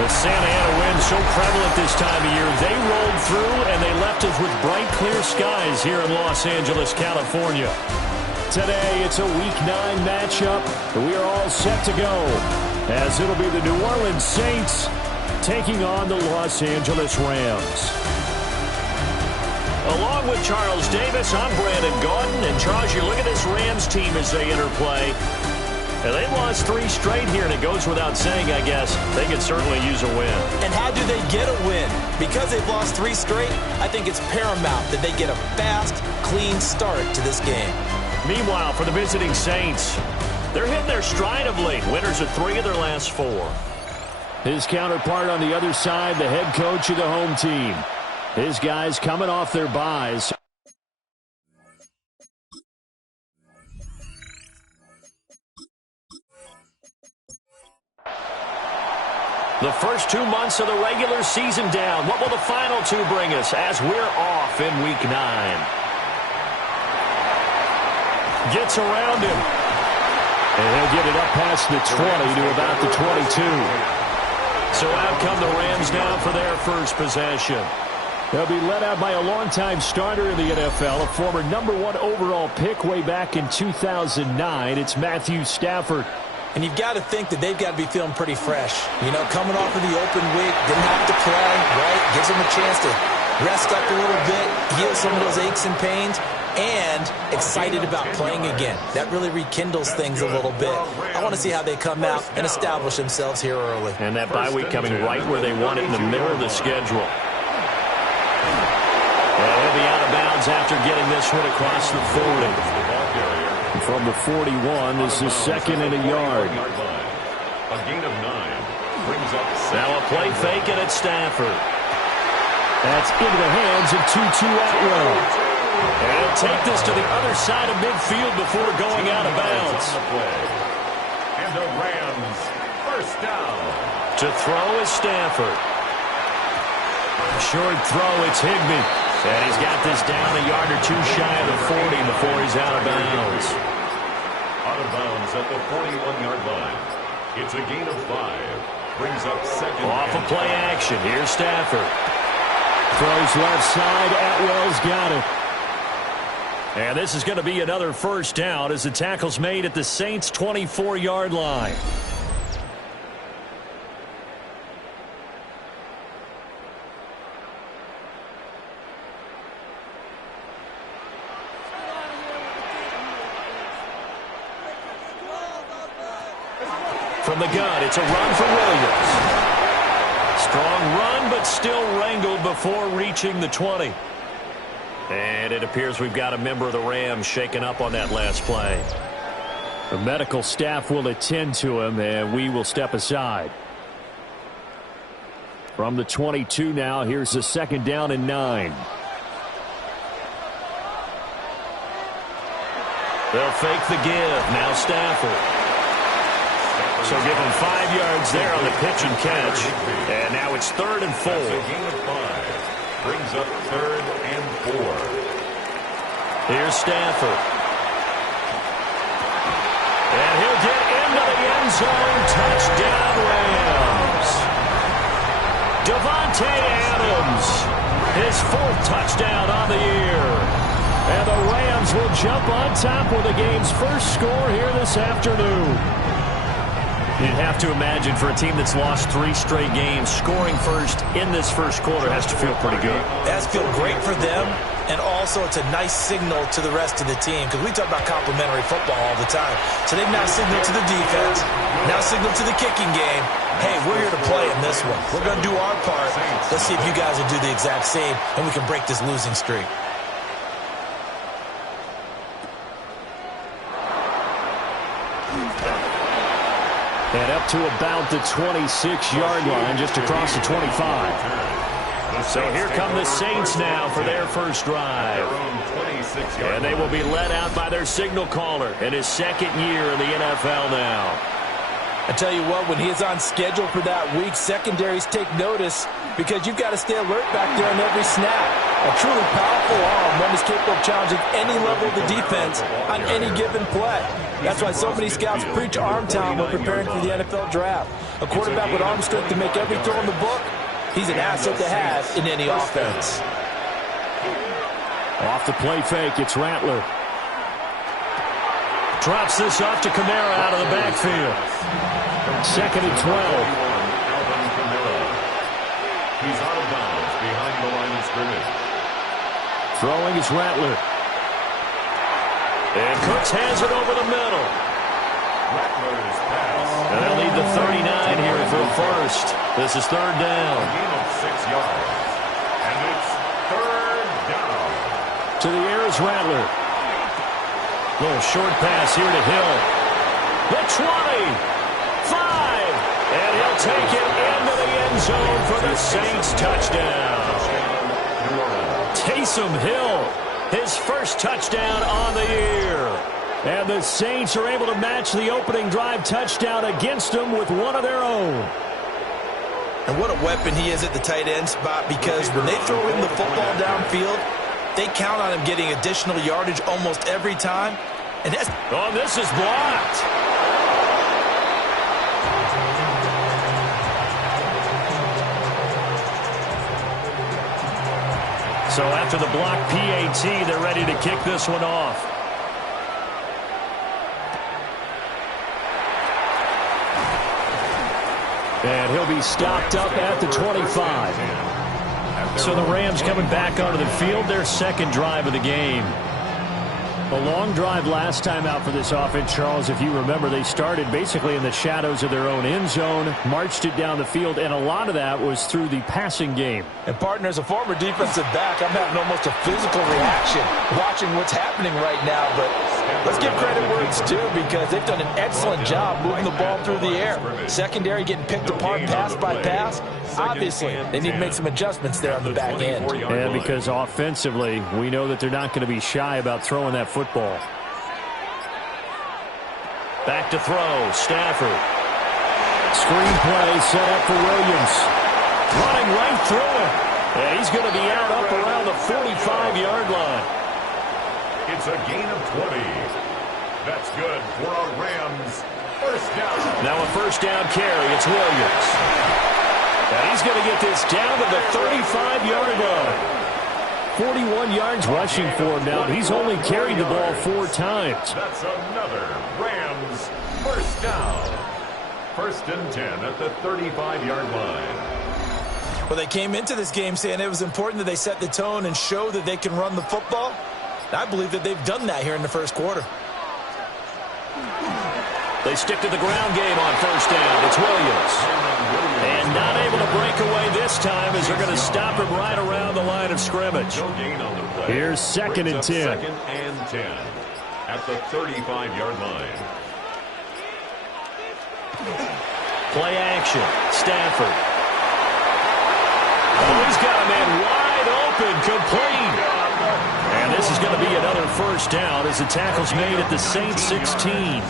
The Santa Ana wind so prevalent this time of year. They rolled through and they left us with bright, clear skies here in Los Angeles, California. Today, it's a Week 9 matchup, and we are all set to go, as it'll be the New Orleans Saints taking on the Los Angeles Rams. Along with Charles Davis, I'm Brandon Gaudin. And Charles, you look at this Rams team as they interplay. And they've lost 3 straight here, and it goes without saying, I guess, they could certainly use a win. And how do they get a win? Because they've lost 3 straight, I think it's paramount that they get a fast, clean start to this game. Meanwhile, for the visiting Saints, they're hitting their stride of late. Winners of 3 of their last 4. His counterpart on the other side, the head coach of the home team. His guys coming off their byes. The first 2 months of the regular season down. What will the final 2 bring us as we're off in Week 9? Gets around him. And he'll get it up past the 20 to about the 22. So out come the Rams now for their first possession. They'll be led out by a longtime starter in the NFL, a former #1 overall pick way back in 2009. It's Matthew Stafford. And you've got to think that they've got to be feeling pretty fresh. You know, coming off of the open week, didn't have to play, right? Gives them a chance to rest up a little bit, heal some of those aches and pains, and excited about playing again. That really rekindles things a little bit. I want to see how they come out and establish themselves here early. And that bye week coming right where they want it, in the middle of the schedule. And he'll be out of bounds after getting this one across the 40. From the 41, this is second and a yard. A gain of 9 brings up 7. Now a play fake and it's Stafford. That's into the hands of Tutu Atwell. And he'll take this to the other side of midfield before going out of bounds. And the Rams first down. To throw is Stafford. Short throw, it's Higbee. And he's got this down a yard or 2 shy of the 40 before he's out of bounds. Out of bounds at the 41-yard line. It's a gain of 5. Brings up second. Off of play action. Here's Stafford. Throws left side. Atwell's got it. And this is going to be another first down as the tackle's made at the Saints' 24-yard line. From the gun, it's a run for Williams. Strong run, but still wrangled before reaching the 20. And it appears we've got a member of the Rams shaken up on that last play. The medical staff will attend to him, and we will step aside. From the 22 now, here's the second down and 9. They'll fake the give. Now Stafford. So give him 5 yards there on the pitch and catch. And now it's 3rd and 4. That's a gain of 5. Brings up 3rd and 4. Here's Stafford. And he'll get into the end zone. Touchdown, Rams. Davante Adams. His 4th touchdown on the year. And the Rams will jump on top with the game's first score here this afternoon. You'd have to imagine for a team that's lost 3 straight games, scoring first in this first quarter has to feel pretty good. It has to feel great for them, and also it's a nice signal to the rest of the team, because we talk about complementary football all the time. So they've now signaled to the defense, now signaled to the kicking game, hey, we're here to play in this one. We're going to do our part. Let's see if you guys will do the exact same, and we can break this losing streak. And up to about the 26-yard line, just across the 25. So here come the Saints now for their first drive. And they will be led out by their signal caller in his 2nd year in the NFL now. I tell you what, when he is on schedule for that week, secondaries take notice because you've got to stay alert back there on every snap. A truly powerful arm, one is capable of challenging any level of the defense on any given play. That's why so many scouts preach arm talent when preparing for the NFL draft. A quarterback with arm strength to make every throw in the book, he's an asset to have in any offense. Off the play fake, it's Rattler. Drops this off to Kamara out of the backfield. 2nd and 12. He's out of bounds behind the line of scrimmage. Throwing is Rattler. And Cooks has it over the middle. Rattler's pass. And they'll need the 39 here for a first. This is 3rd down. A gain of 6 yards. And it's 3rd down. To the air is Rattler. Little short pass here to Hill. The 20. 5. And he'll take it into the end zone for the Saints touchdown. Taysom Hill, his first touchdown on the year. And the Saints are able to match the opening drive touchdown against them with one of their own. And what a weapon he is at the tight end spot, because when they throw him the football downfield, they count on him getting additional yardage almost every time. And that's... Oh, this is blocked. So after the block PAT, they're ready to kick this one off. And he'll be stopped up at the 25. So the Rams coming back onto the field, their 2nd drive of the game. A long drive last time out for this offense, Charles. If you remember, they started basically in the shadows of their own end zone, marched it down the field, and a lot of that was through the passing game. And, partner, as a former defensive back, I'm having almost a physical reaction watching what's happening right now. But let's give credit where it's due, because they've done an excellent job moving the ball through the air. Secondary getting picked apart pass by pass. Obviously, they need to make some adjustments there on the back end. And because offensively, we know that they're not going to be shy about throwing that football. Back to throw, Stafford. Screenplay set up for Williams. Running right through it. And he's going to be out up around the 45-yard line. It's a gain of 20. That's good for a Rams first down. Now a first down carry. It's Williams. And he's going to get this down to the 35-yard line. 41 yards rushing for him now. He's only carried the ball 4 times. That's another Rams first down. 1st and 10 at the 35-yard line. Well, they came into this game saying it was important that they set the tone and show that they can run the football. I believe that they've done that here in the 1st quarter. They stick to the ground game on first down. It's Williams. And not able to break away this time as they're going to stop him right around the line of scrimmage. No gain on the play. Here's 2nd and 10. 2nd and 10 at the 35-yard line. Play action. Stafford. Oh, he's got a man wide open, complete. And this is going to be another first down as the tackle's made at the Saints 16.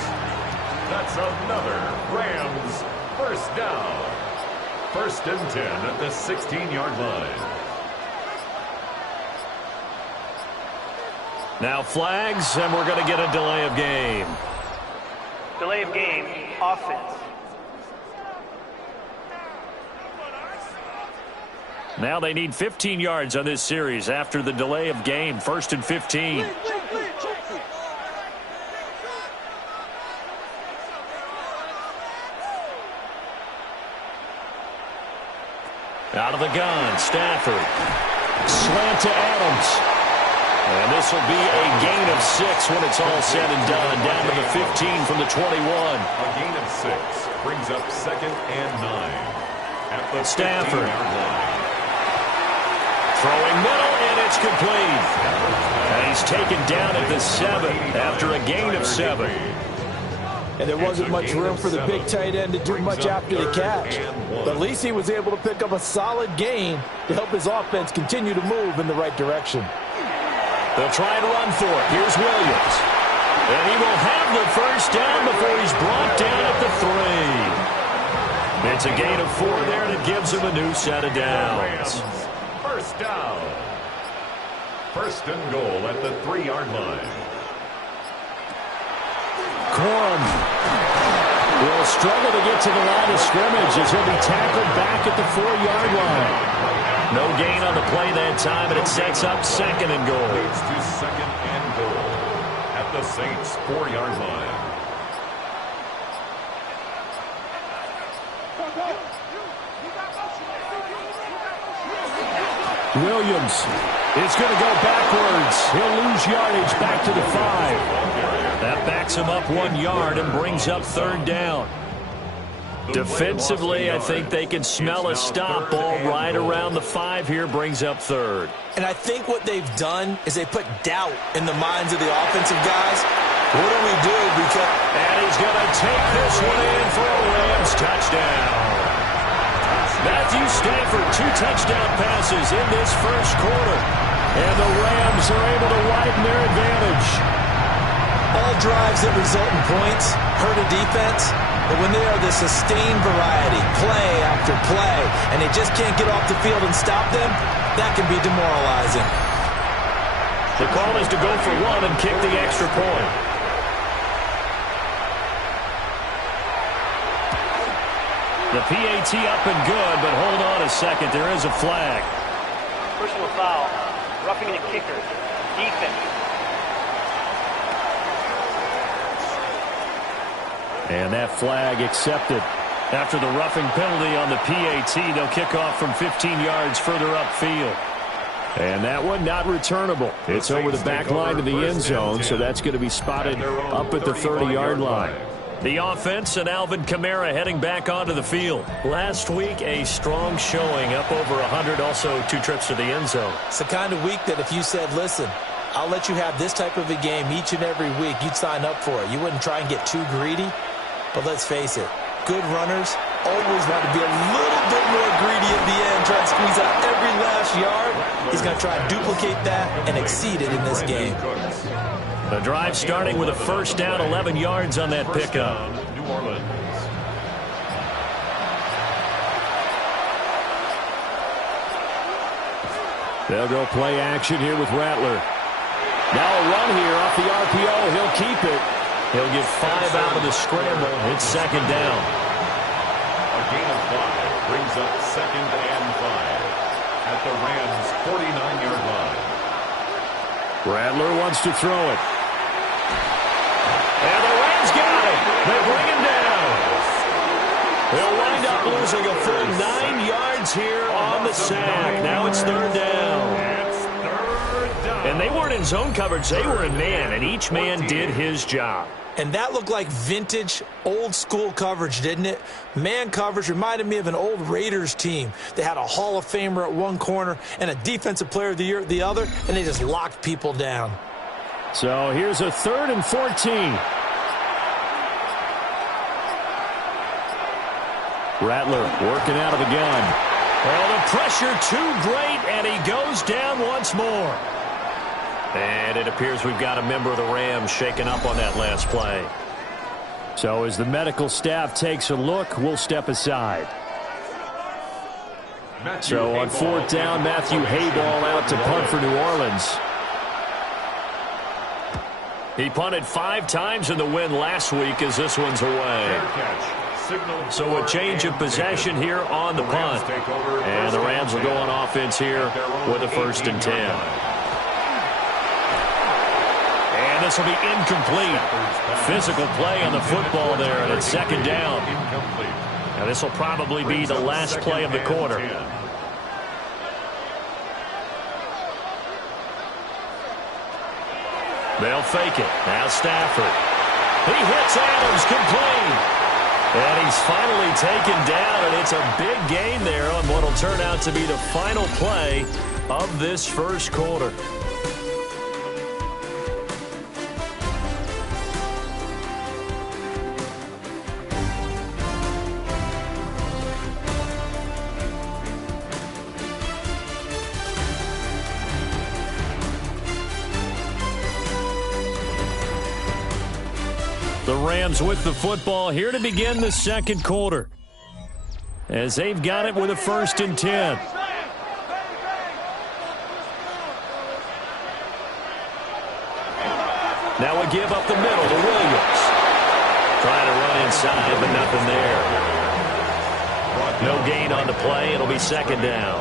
That's another Rams first down. 1st and 10 at the 16-yard line. Now flags, and we're going to get a delay of game. Delay of game, offense. Now they need 15 yards on this series after the delay of game. 1st and 15. Out of the gun, Stafford. Slant to Adams. And this will be a gain of 6 when it's all said and done. Down to the 15 from the 21. A gain of 6 brings up 2nd and 9 at the Stafford. 15-yard line. Throwing middle, and it's complete. And he's taken down at the 7 after a gain of 7. And there wasn't much room for the big tight end to do much after the catch. But at least he was able to pick up a solid gain to help his offense continue to move in the right direction. They'll try and run for it. Here's Williams. And he will have the first down before he's brought down at the 3. It's a gain of 4 there, and it gives him a new set of downs. First down. First and goal at the 3-yard line. Corum will struggle to get to the line of scrimmage as he'll be tackled back at the 4-yard line. No gain on the play that time, and it sets up second and goal. Leads to second and goal at the Saints' 4-yard line. Williams is going to go backwards. He'll lose yardage back to the 5. That backs him up 1 yard and brings up third down. Defensively, I think they can smell a stop ball right around the 5 here, brings up third. And I think what they've done is they put doubt in the minds of the offensive guys. What do we do? And he's going to take this one in for a Rams touchdown. Matthew Stafford, 2 touchdown passes in this first quarter. And the Rams are able to widen their advantage. All drives that result in points hurt a defense, but when they are the sustained variety, play after play, and they just can't get off the field and stop them, that can be demoralizing. The call is to go for 1 and kick the extra point. The PAT up and good, but hold on a second. There is a flag. Personal foul. Roughing the kicker. Defense. And that flag accepted. After the roughing penalty on the PAT, they'll kick off from 15 yards further upfield. And that one not returnable. It's over the back line of the end zone, so that's going to be spotted up at the 30-yard line. The offense and Alvin Kamara heading back onto the field. Last week, a strong showing, up over 100, also 2 trips to the end zone. It's the kind of week that if you said, listen, I'll let you have this type of a game each and every week, you'd sign up for it. You wouldn't try and get too greedy. But let's face it, good runners always want to be a little bit more greedy at the end, try to squeeze out every last yard. He's going to try and duplicate that and exceed it in this game. The drive starting with a first down, 11 yards on that pickup. New Orleans. They'll go play action here with Rattler. Now a run here off the RPO. He'll keep it. He'll get 5 out of the scramble. It's second down. A gain of 5 brings up second and 5 at the Rams' 49-yard line. Rattler wants to throw it. And the Rams got it. They bring him down. They'll wind up losing a full 9 yards here on the sack. Now it's third down. And they weren't in zone coverage. They were in man, and each man did his job. And that looked like vintage, old-school coverage, didn't it? Man coverage reminded me of an old Raiders team. They had a Hall of Famer at one corner and a Defensive Player of the Year at the other, and they just locked people down. So here's a 3rd and 14. Rattler working out of the gun. Well, the pressure too great, and he goes down once more. And it appears we've got a member of the Rams shaken up on that last play. So as the medical staff takes a look, we'll step aside. So on 4th down, Matthew Hayball out to punt for New Orleans. He punted 5 times in the win last week as this one's away. So a change of possession here on the punt. And the Rams will go on offense here with a 1st and 10. And this will be incomplete. Physical play on the football there, and it's second down. Now this will probably be the last play of the quarter. They'll fake it. Now Stafford. He hits Adams complete. And he's finally taken down, and it's a big gain there on what will turn out to be the final play of this first quarter. The Rams with the football here to begin the second quarter, as they've got it with a 1st and 10. Now we give up the middle to Williams. Trying to run inside, but nothing there. No gain on the play. It'll be second down.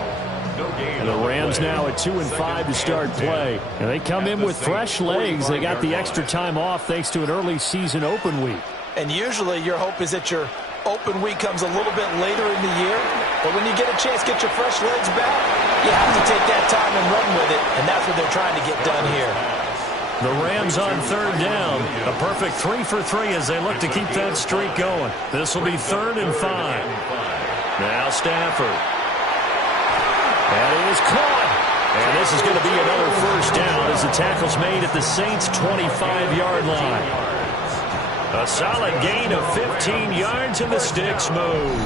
And the Rams now at 2-5 to start play. And they come in with fresh legs. They got the extra time off thanks to an early season open week. And usually your hope is that your open week comes a little bit later in the year. But when you get a chance to get your fresh legs back, you have to take that time and run with it. And that's what they're trying to get done here. The Rams on third down. A perfect 3 for 3 as they look to keep that streak going. This will be 3rd and 5. Now Stafford. And he is caught. And this is going to be another first down as the tackle's made at the Saints' 25-yard line. A solid gain of 15 yards and the sticks move.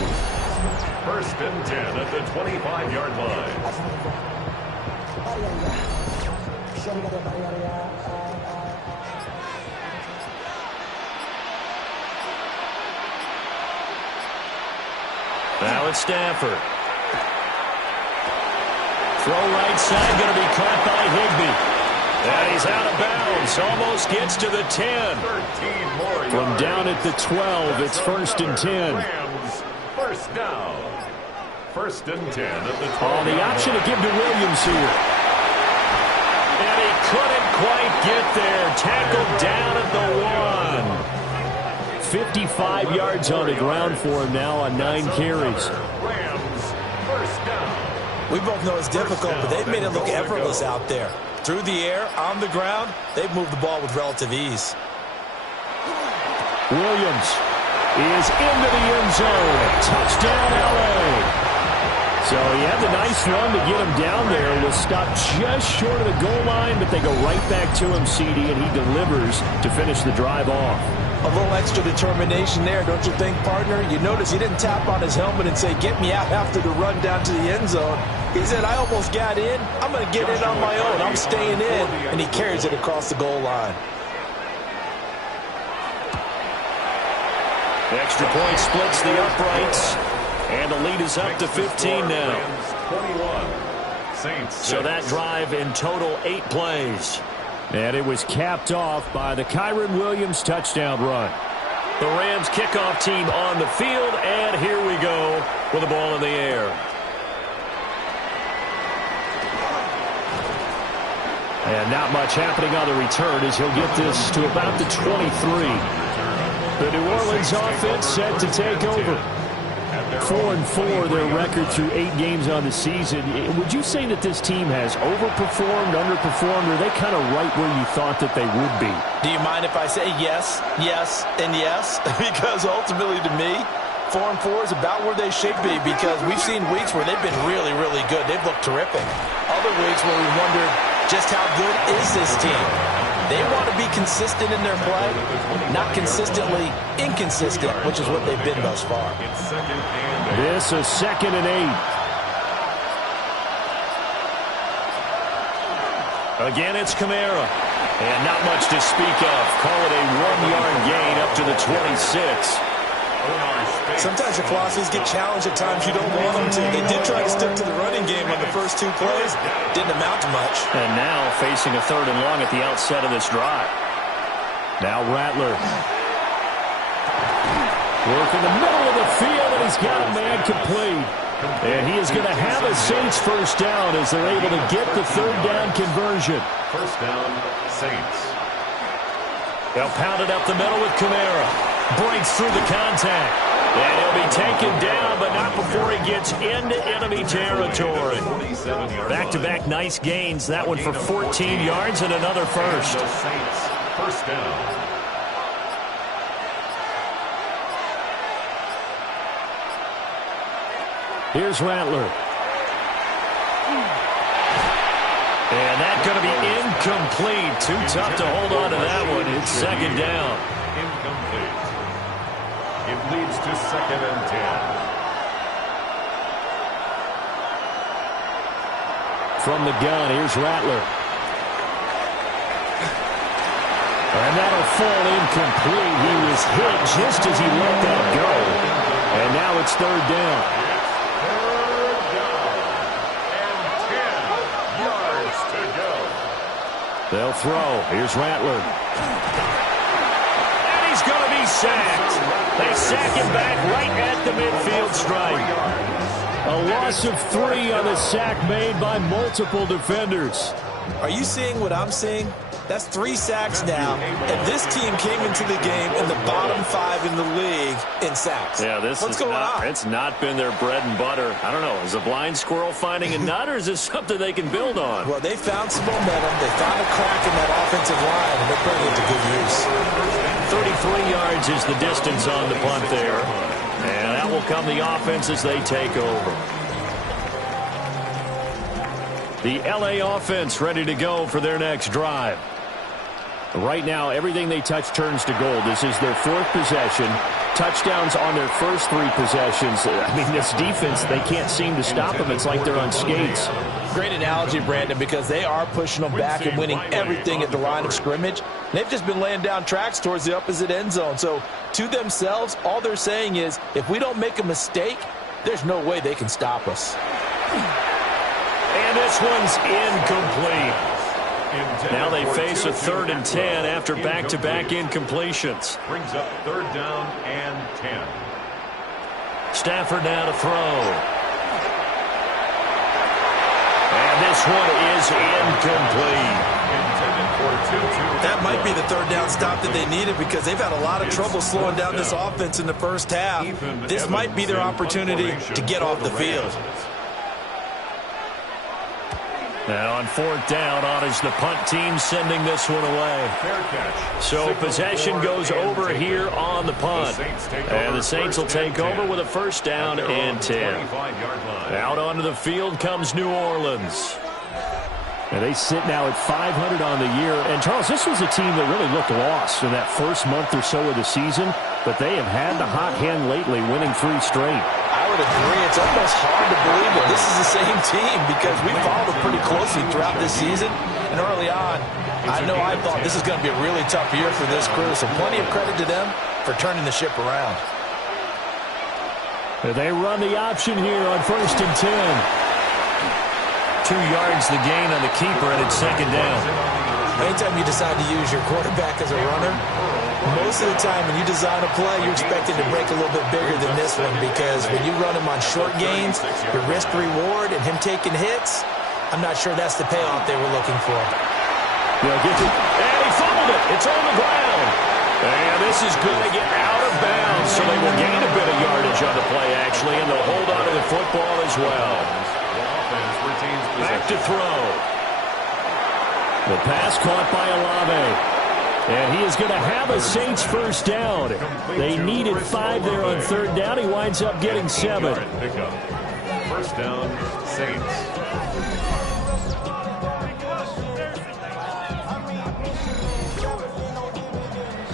1st and 10 at the 25-yard line. Now it's Stafford. Throw right side, going to be caught by Higbee. And he's out of bounds. Almost gets to the 10. From down at the 12, it's 1st and 10. Rams, 1st down. 1st and 10 at the 12. Oh, the option to give to Williams here. And he couldn't quite get there. Tackled down at the 1. 55 yards on the ground for him now on 9 carries. Rams, 1st down. We both know it's difficult, but they've made it look effortless out there. Through the air, on the ground, they've moved the ball with relative ease. Williams is into the end zone. Touchdown, L.A. So he had the nice run to get him down there. Was stopped just short of the goal line, but they go right back to him, CD, and he delivers to finish the drive off. A little extra determination there, don't you think, partner? You notice he didn't tap on his helmet and say, get me out after the run down to the end zone. He said, I almost got in. I'm going to get in on my own. I'm staying in. And he carries it across the goal line. The extra point splits the uprights. And the lead is up to 15 now. 21. Saints. So that drive in total 8 plays. And it was capped off by the Kyren Williams touchdown run. The Rams kickoff team on the field, and here we go with the ball in the air. And not much happening on the return as he'll get this to about the 23. The New Orleans offense set to take over. 4-4 their record through 8 games on the season. Would you say that this team has overperformed, underperformed, or are they kind of right where you thought that they would be? Do you mind if I say yes, yes, and yes? Because ultimately to me, 4-4 is about where they should be, because we've seen weeks where they've been really, really good. They've looked terrific. Other weeks where we wondered just how good is this team? They want to be consistent in their play, not consistently inconsistent, which is what they've been thus far. This is 2nd and 8. Again, it's Kamara. And not much to speak of. Call it a 1-yard gain up to the 26. Sometimes your philosophies get challenged at times you don't want them to. They did try to stick to the running game on the first 2 plays. Didn't amount to much. And now facing a 3rd and long at the outset of this drive. Now Rattler. Work in the middle of the field, and he's got a man complete. And he is going to have a Saints first down as they're able to get the 3rd down conversion. First down, Saints. They'll pound it up the middle with Kamara. Breaks through the contact. And he'll be taken down, but not before he gets into enemy territory. Back-to-back nice gains. That one for 14 yards and another first. Saints, first down. Here's Rattler. And that's going to be incomplete. Too tough to hold on to that one. It's 2nd down. Incomplete. It leads to 2nd and 10. From the gun, here's Rattler. And that'll fall incomplete. He was hit just as he let that go. And now it's 3rd down. They'll throw. Here's Rattler. And he's going to be sacked. They sack him back right at the midfield stripe. A loss of 3 on the sack made by multiple defenders. Are you seeing what I'm seeing? That's 3 sacks now, and this team came into the game in the bottom 5 in the league in sacks. Yeah, What's going on? It's not been their bread and butter. I don't know. Is a blind squirrel finding a nut, or is this something they can build on? Well, they found some momentum. They found a crack in that offensive line, and they're putting it to good use. 33 yards is the distance on the punt there. And that will come the offense as they take over. The LA offense ready to go for their next drive. Right now, everything they touch turns to gold. This is their 4th possession. Touchdowns on their first 3 possessions. I mean, this defense, they can't seem to stop them. It's like they're on skates. Great analogy, Brandon, because they are pushing them back and winning everything at the line of scrimmage. They've just been laying down tracks towards the opposite end zone. So, to themselves, all they're saying is, if we don't make a mistake, there's no way they can stop us. And this one's incomplete. Now they face a 3rd and 10 after back-to-back incompletions. Brings up 3rd down and 10. Stafford now to throw. And this one is incomplete. That might be the 3rd down stop that they needed because they've had a lot of trouble slowing down this offense in the first half. This might be their opportunity to get off the field. Now on 4th down, on is the punt team sending this one away. So possession goes over here on the punt. And the Saints will take over with a 1st down and 10. Out onto the field comes New Orleans. And they sit now at 500 on the year. And, Charles, this was a team that really looked lost in that first month or so of the season. But they have had the hot hand lately, winning 3 straight. I would agree. It's almost hard to believe that this is the same team because we followed them pretty closely throughout this season. And early on, I know I thought this is going to be a really tough year for this crew. So plenty of credit to them for turning the ship around. They run the option here on 1st and 10. 2 yards the gain on the keeper, and it's 2nd down. Anytime you decide to use your quarterback as a runner, most of the time when you design a play, you're expected to break a little bit bigger than this one because when you run him on short gains, your risk-reward and him taking hits, I'm not sure that's the payoff they were looking for. And he fumbled it. It's on the ground. And this is going to get out of bounds, so they will gain a bit of yardage on the play, actually, and they'll hold on to the football as well. Back to throw. The pass caught by Olave. And he is going to have a Saints 1st down. They needed 5 there on 3rd down. He winds up getting 7. 1st down, Saints.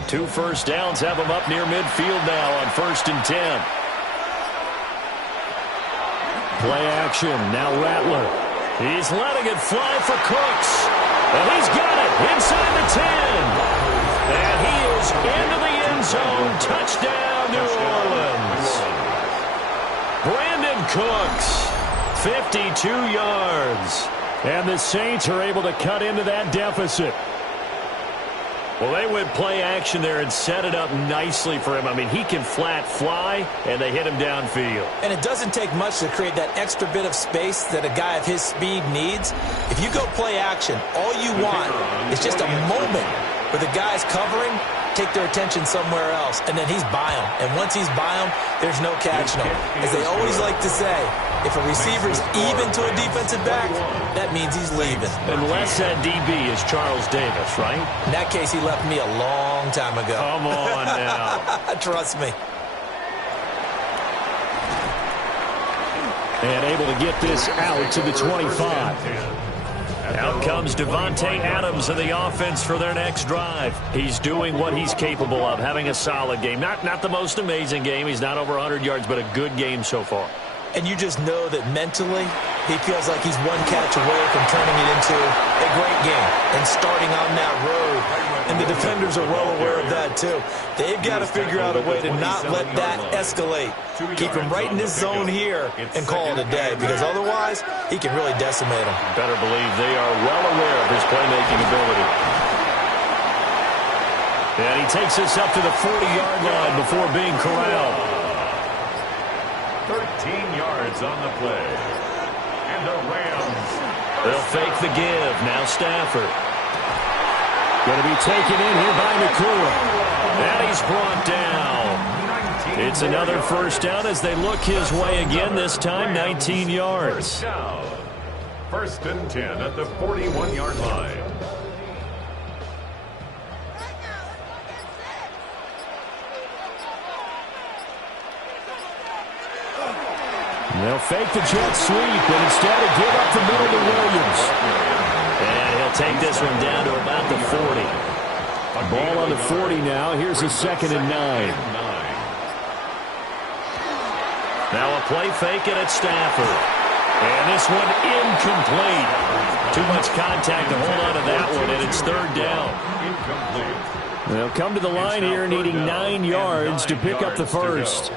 Two 1st downs have them up near midfield now on 1st and 10. Play action. Now Rattler. He's letting it fly for Cooks. And he's got it inside the 10. And he is into the end zone. Touchdown, New Orleans. Brandon Cooks, 52 yards. And the Saints are able to cut into that deficit. Well, they went play action there and set it up nicely for him. I mean, he can flat fly, and they hit him downfield. And it doesn't take much to create that extra bit of space that a guy of his speed needs. If you go play action, all you want is just a moment where the guy's covering, take their attention somewhere else, and then he's by him. And once he's by him, there's no catching him. As they always like to say, if a receiver's even to a defensive back, that means he's leaving. Unless that DB is Charles Davis, right? In that case, he left me a long time ago. Come on now. Trust me. And able to get this out to the 25. Out comes Devontae Adams in the offense for their next drive. He's doing what he's capable of, having a solid game. Not the most amazing game. He's not over 100 yards, but a good game so far. And you just know that mentally he feels like he's one catch away from turning it into a great game and starting on that road. And the defenders are well aware of that, too. They've got to figure out a way to not let that escalate. Keep him right in this zone here and call it a day, because otherwise he can really decimate him. Better believe they are well aware of his playmaking ability. And he takes us up to the 40-yard line before being corralled. 13 yards on the play. And the Rams. They'll fake the give. Now Stafford. Going to be taken in here by Nakua. And he's brought down. It's another first down as they look his way again, this time 19 yards. First and 10 at the 41-yard line. They'll fake the jet sweep, and instead of give up the middle to Williams. And he'll take this one down to about the 40. Ball on the 40 now. Here's a 2nd and 9. Now a play fake it at Stafford. And this one incomplete. Too much contact to hold on to that one, and it's 3rd down. They'll come to the line here needing 9 yards to pick up the first.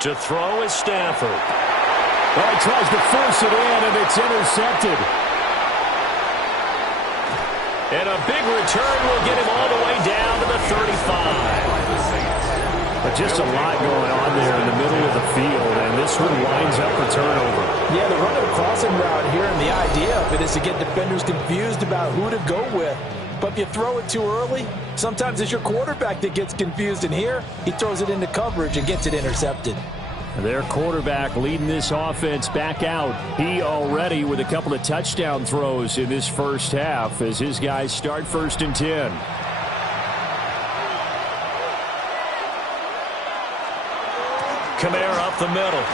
To throw is Stafford. Oh, he tries to force it in, and it's intercepted. And a big return will get him all the way down to the 35. But just a lot going on there in the middle of the field, and this one winds up a turnover. Yeah, they're running a crossing route here, and the idea of it is to get defenders confused about who to go with. But if you throw it too early, sometimes it's your quarterback that gets confused, and here he throws it into coverage and gets it intercepted. Their quarterback leading this offense back out. He already with a couple of touchdown throws in this first half as his guys start 1st and 10. Kamara up the middle.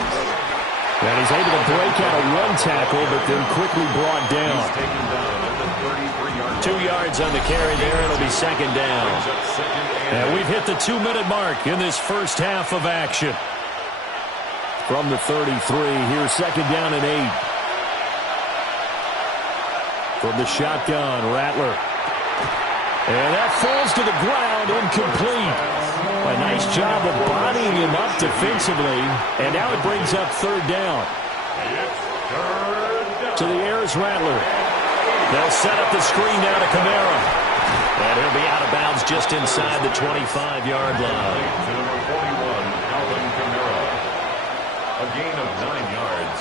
And he's able to break out of one tackle, but then quickly brought down. He's taken down at the 33-yard 2 yards on the carry there. It'll be 2nd down. And we've hit the 2-minute mark in this first half of action. From the 33, here's 2nd down and 8. From the shotgun, Rattler. And that falls to the ground, incomplete. A nice job of bodying him up defensively. And now it brings up 3rd down. To the air is Rattler. They'll set up the screen down to Kamara. And he'll be out of bounds just inside the 25-yard line. To number 41, Alvin Kamara. A gain of 9 yards.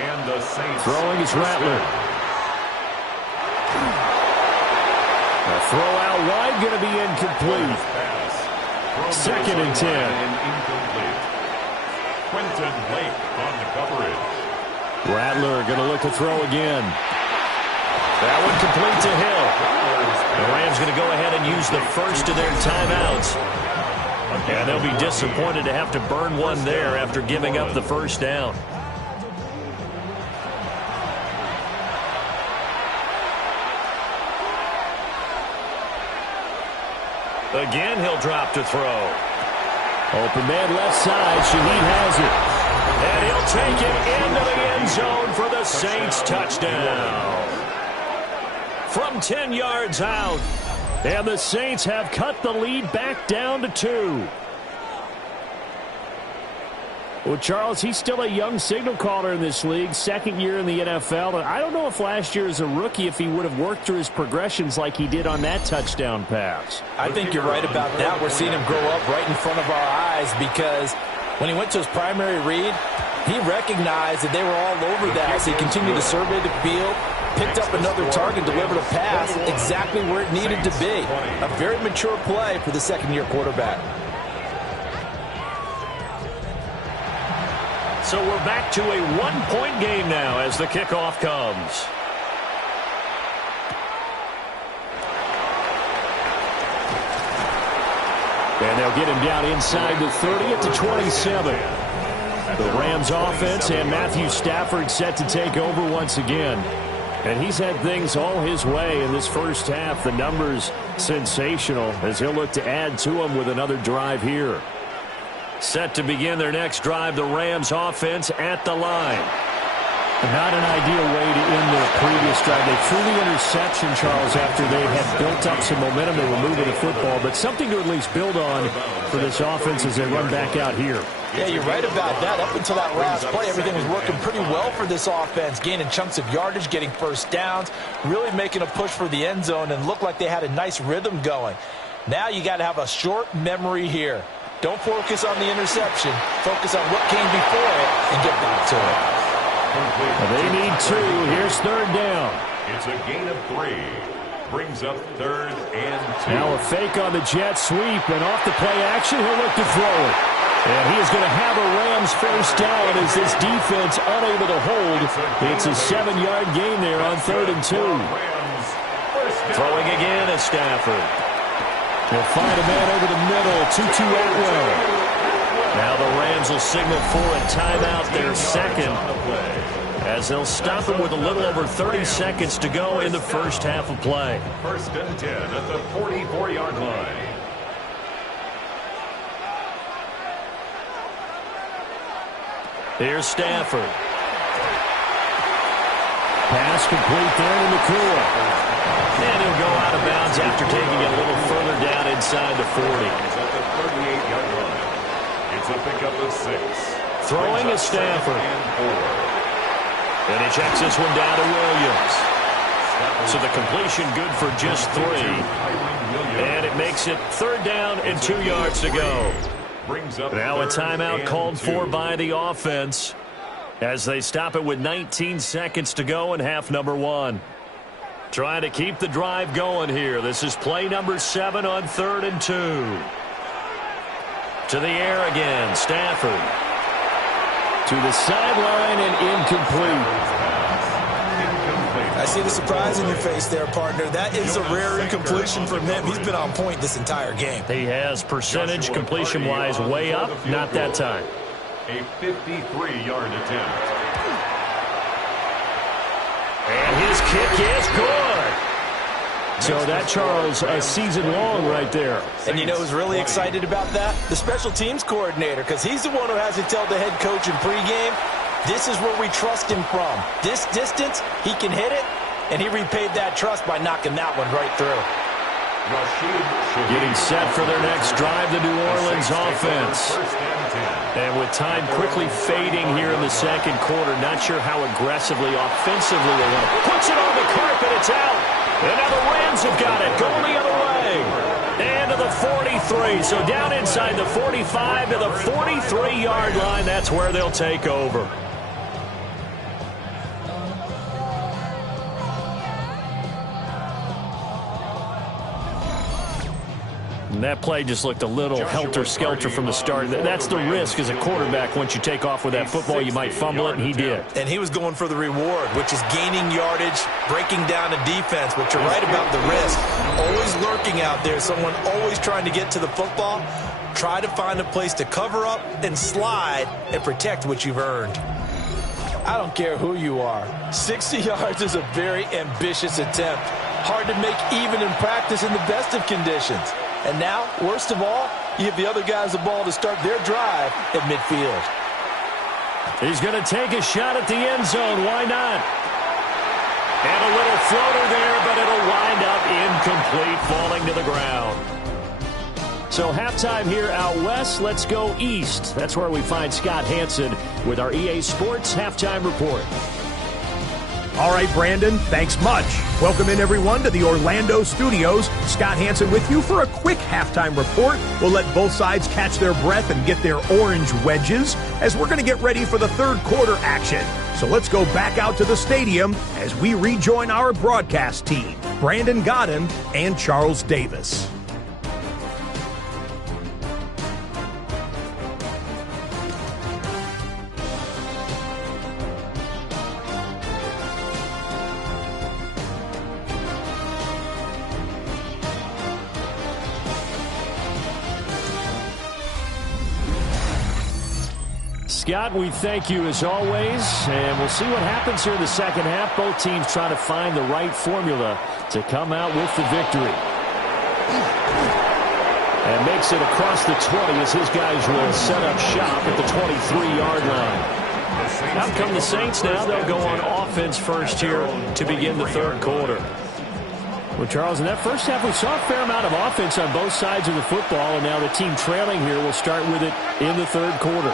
And the Saints. Throwing is Rattler. A throw out wide, going to be incomplete. 2nd and 10. Incomplete. Quentin Lake on the coverage. Rattler going to look to throw again. That one complete to Hill. The Rams going to go ahead and use the first of their timeouts. And they'll be disappointed to have to burn one there after giving up the first down. Again, he'll drop to throw. Open man left side. Shaheed has it. And he'll take it into the end zone for the Saints touchdown. From 10 yards out. And the Saints have cut the lead back down to 2. Well, Charles, he's still a young signal caller in this league, 2nd year in the NFL. And I don't know if last year as a rookie, if he would have worked through his progressions like he did on that touchdown pass. I think you're right about that. We're seeing him grow up right in front of our eyes because when he went to his primary read, he recognized that they were all over that. So he continued to survey the field, picked up another target, delivered a pass exactly where it needed to be. A very mature play for the 2nd-year quarterback. So we're back to a 1-point game now as the kickoff comes. And they'll get him down inside the 30 at the 27. The Rams offense and Matthew Stafford set to take over once again. And he's had things all his way in this first half. The numbers sensational as he'll look to add to them with another drive here. Set to begin their next drive, the Rams offense at the line. Not an ideal way to end their previous drive. They threw the interception, Charles, after they had built up some momentum. They were moving the football, but something to at least build on for this offense as they run back out here. Yeah, you're right about that. Up until that last play, everything was working pretty well for this offense, gaining chunks of yardage, getting first downs, really making a push for the end zone, and looked like they had a nice rhythm going. Now you got to have a short memory here. Don't focus on the interception. Focus on what came before it and get back to it. They need 2. Here's third down. It's a gain of 3. Brings up 3rd and 2. Now a fake on the jet sweep, and off the play action, he'll look to throw it. And he is going to have a Rams first down as this defense unable to hold. It's a 7-yard gain there on 3rd and 2. Throwing again is Stafford. They'll find a man over the middle, Tutu Atwell. Now the Rams will signal for a timeout, their second, as they'll stop him with a little over 30 seconds to go in the first half of play. 1st and 10 at the 44-yard line. Here's Stafford. Pass complete there to Nakua. And he'll go out of bounds after taking it a little further down inside the 40. He's at the 38-yard line. It's a pickup of 6. Throwing is Stafford. And he checks this one down to Williams. So the completion good for just 3. And it makes it 3rd down and 2 yards to go. Now a timeout called for by the offense as they stop it with 19 seconds to go in half number 1. Trying to keep the drive going here. This is play number 7 on 3rd and 2. To the air again, Stafford. To the sideline and incomplete. I see the surprise in your face there, partner. That is a rare incompletion from him. He's been on point this entire game. He has percentage completion-wise way up. Not that time. A 53-yard attempt. And his kick is good. So that, Charles, a season long right there. And you know who's really excited about that? The special teams coordinator, because he's the one who has to tell the head coach in pregame, this is where we trust him from. This distance, he can hit it, and he repaid that trust by knocking that one right through. Getting set for their next drive, the New Orleans offense. And with time quickly fading here in the second quarter, not sure how aggressively, offensively they want to. Puts it on the carpet, it's out. And now the Rams have got it, going the other way. And to the 43, so down inside the 45 to the 43-yard line, that's where they'll take over. And that play just looked a little helter-skelter from the start. That's the risk as a quarterback. Once you take off with that football, you might fumble it, and he did. And he was going for the reward, which is gaining yardage, breaking down a defense. But you're right about the risk. Always lurking out there, someone always trying to get to the football. Try to find a place to cover up and slide and protect what you've earned. I don't care who you are. 60 yards is a very ambitious attempt. Hard to make even in practice in the best of conditions. And now, worst of all, you give the other guys the ball to start their drive at midfield. He's going to take a shot at the end zone. Why not? And a little floater there, but it'll wind up incomplete, falling to the ground. So halftime here out west. Let's go east. That's where we find Scott Hanson with our EA Sports Halftime Report. All right, Brandon, thanks much. Welcome in, everyone, to the Orlando studios. Scott Hanson with you for a quick halftime report. We'll let both sides catch their breath and get their orange wedges as we're going to get ready for the third quarter action. So let's go back out to the stadium as we rejoin our broadcast team, Brandon Godden and Charles Davis. Scott, we thank you as always, and we'll see what happens here in the second half. Both teams trying to find the right formula to come out with the victory. And makes it across the 20 as his guys will set up shop at the 23-yard line. Out come the Saints now. They'll go on offense first here to begin the third quarter. Well, Charles, in that first half, we saw a fair amount of offense on both sides of the football, and now the team trailing here will start with it in the third quarter.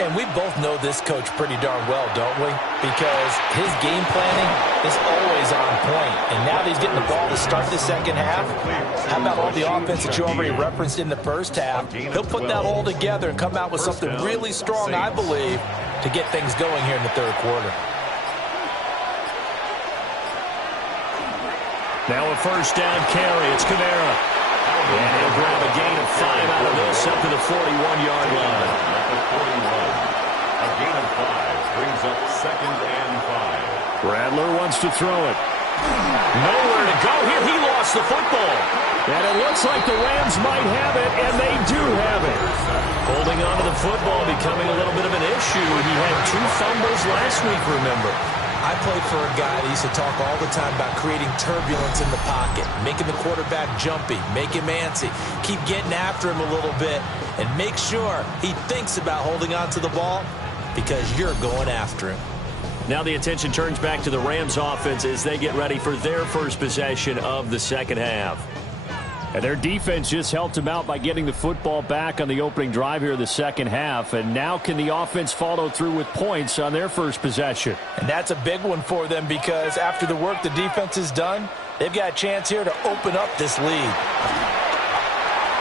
And we both know this coach pretty darn well, don't we? Because his game planning is always on point. And now that he's getting the ball to start the second half, how about all the offense that you already referenced in the first half? He'll put that all together and come out with something really strong, I believe, to get things going here in the third quarter. Now a first down carry. It's Kamara. And he'll grab a gain of 5 out of this up to the 41-yard line. A gain of 5 brings up 2nd and 5. Rattler wants to throw it. Nowhere to go here. He lost the football. And it looks like the Rams might have it, and they do have it. Holding on to the football becoming a little bit of an issue. He had 2 fumbles last week, remember. I played for a guy that used to talk all the time about creating turbulence in the pocket, making the quarterback jumpy, make him antsy, keep getting after him a little bit, and make sure he thinks about holding on to the ball because you're going after him. Now the attention turns back to the Rams offense as they get ready for their first possession of the second half. And their defense just helped them out by getting the football back on the opening drive here in the second half. And now can the offense follow through with points on their first possession? And that's a big one for them because after the work the defense has done, they've got a chance here to open up this lead.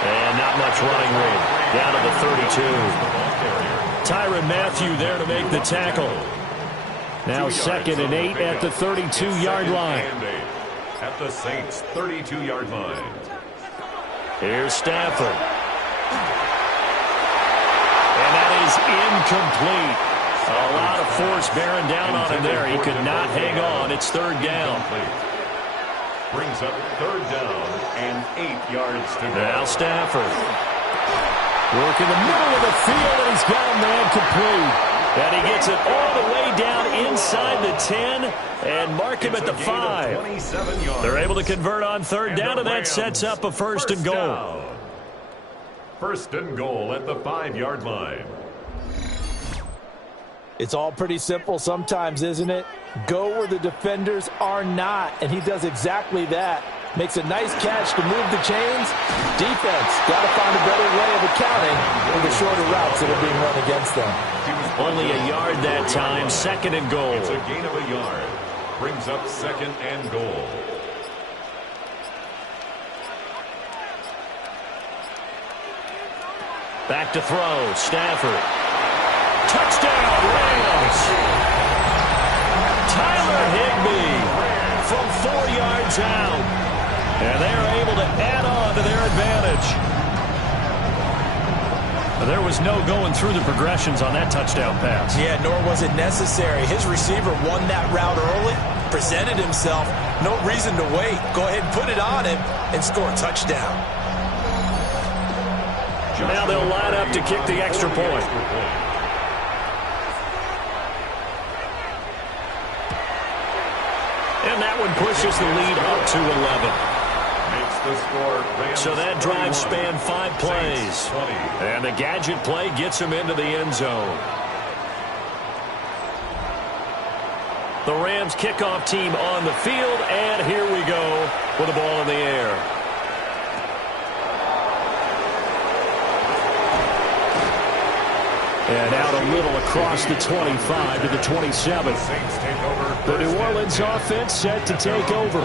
And not much running room. Down to the 32. Tyrann Mathieu there to make the tackle. Now 2nd and 8 at the 32-yard line. At the Saints' 32-yard line. Here's Stafford. And that is incomplete. A lot of force bearing down on him there. He could not hang on. It's 3rd down. Brings up 3rd down and 8 yards to go. Now Stafford. Work in the middle of the field, and he's got a man complete. And he gets it all the way down inside the 10 and mark him at the 5. They're able to convert on 3rd down, and that sets up a 1st and goal. 1st and goal at the 5-yard line. It's all pretty simple sometimes, isn't it? Go where the defenders are not, and he does exactly that. Makes a nice catch to move the chains. Defense got to find a better way of accounting for the shorter routes that are being run against them. Only a yard that time, 2nd and goal. It's a gain of a yard. Brings up 2nd and goal. Back to throw, Stafford. Touchdown, Rams! Tyler Higbee from 4 yards out. And they're able to add on to their advantage. There was no going through the progressions on that touchdown pass. Yeah, nor was it necessary. His receiver won that route early, presented himself. No reason to wait. Go ahead and put it on him and score a touchdown. Now they'll line up to kick the extra point. And that one pushes the lead up to 11. So that drive spanned 5 plays. And the gadget play gets him into the end zone. The Rams kickoff team on the field, and here we go with the ball in the air. And out a little across the 25 to the 27. The New Orleans offense set to take over.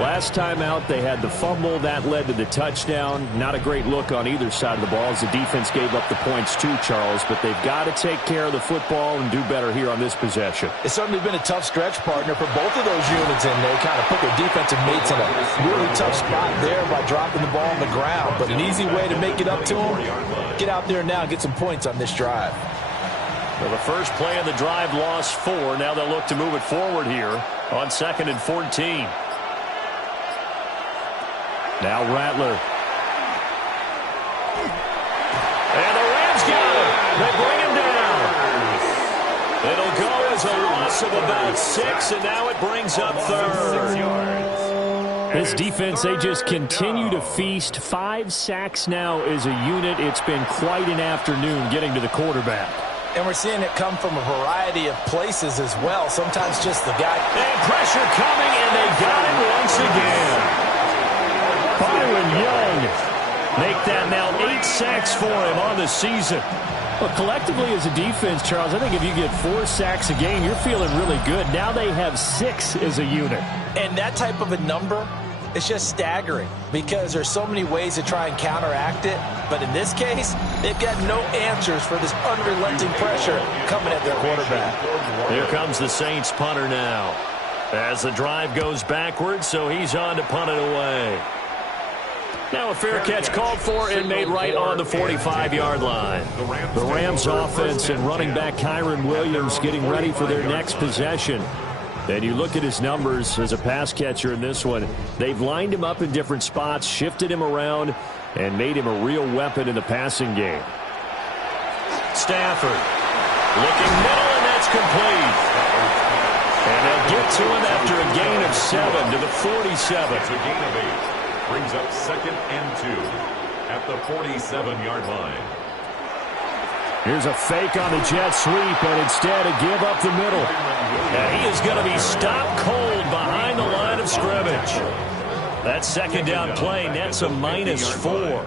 Last time out, they had the fumble. That led to the touchdown. Not a great look on either side of the ball as the defense gave up the points too, Charles. But they've got to take care of the football and do better here on this possession. It's certainly been a tough stretch, partner, for both of those units, and they kind of put their defensive mates in a really tough spot there by dropping the ball on the ground. But an easy way to make it up to them, get out there now and get some points on this drive. Well, the first play of the drive lost 4. Now they'll look to move it forward here on 2nd and 14. Now Rattler. And the Rams got him. They bring him down. It'll go as a loss of about 6, and now it brings up 3rd. This defense, they just continue to feast. 5 sacks now as a unit. It's been quite an afternoon getting to the quarterback. And we're seeing it come from a variety of places as well. Sometimes just the guy. And pressure coming, and they got it once again. Byron Young make that now 8 sacks for him on the season. Well, collectively as a defense, Charles, I think if you get 4 sacks a game, you're feeling really good. Now they have 6 as a unit. And that type of a number, it's just staggering because there's so many ways to try and counteract it. But in this case, they've got no answers for this unrelenting pressure coming at their quarterback. Here comes the Saints punter now. As the drive goes backwards, so he's on to punt it away. Now a fair catch called for and made right on the 45-yard line. The Rams offense and running back Kyren Williams getting ready for their next possession. And you look at his numbers as a pass catcher in this one. They've lined him up in different spots, shifted him around, and made him a real weapon in the passing game. Stafford looking middle, and that's complete. And they'll get to him after a gain of 7 to the 47. It's a gain of 8. Brings up 2nd and 2 at the 47-yard line. Here's a fake on the jet sweep, and instead a give up the middle. And he is going to be stopped cold behind the line of scrimmage. That second down play nets a -4.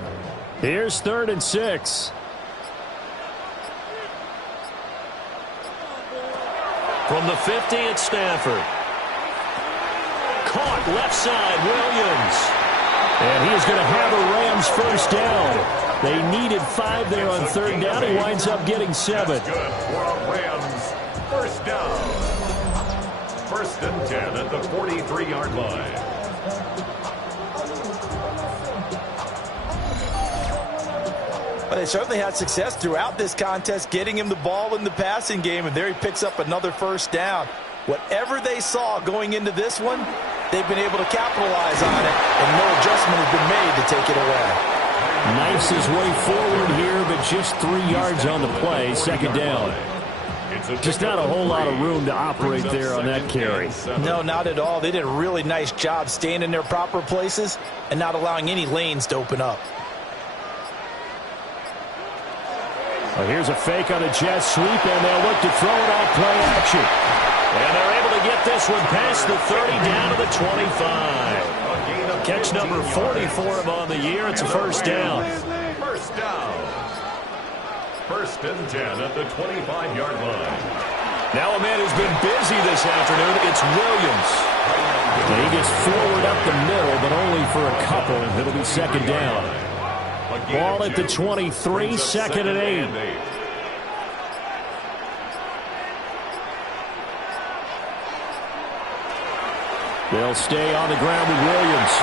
Here's 3rd and 6. From the 50 at Stafford. Caught left side, Williams. And he is going to have a Rams first down. They needed 5 there on 3rd down. He winds up getting 7. That's good for a Rams first down. 1st and 10 at the 43-yard line. But they certainly had success throughout this contest, getting him the ball in the passing game, and there he picks up another first down. Whatever they saw going into this one, they've been able to capitalize on it, and no adjustment has been made to take it away. Knifes his way forward here, but just 3 yards on the play, 2nd down. Just not a whole lot of room to operate there on that carry. No, not at all. They did a really nice job staying in their proper places and not allowing any lanes to open up. Well, here's a fake on the jet sweep, and they'll look to throw it off play action. And they're able to get this one past the 30 down to the 25. Catch number 40 for him on the year. It's a first down. First down. 1st and 10 at the 25-yard line. Now a man who's been busy this afternoon, it's Williams. And he gets forward up the middle, but only for a couple. It'll be 2nd down. Ball at the 23, 2nd and 8. They'll stay on the ground with Williams.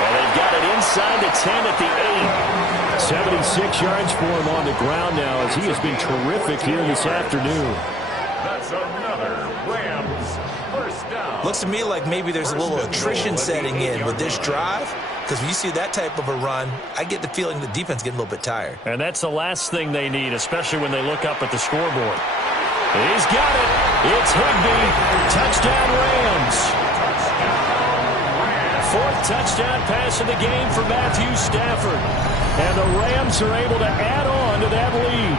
And they've got it inside the 10 at the 8. 76 yards for him on the ground now as he has been terrific here this afternoon. That's another Rams first down. Looks to me like maybe there's a little attrition setting in with this drive, because when you see that type of a run, I get the feeling the defense getting a little bit tired. And that's the last thing they need, especially when they look up at the scoreboard. He's got it. It's Higbee. Touchdown Rams. 4th touchdown pass of the game for Matthew Stafford. And the Rams are able to add on to that lead.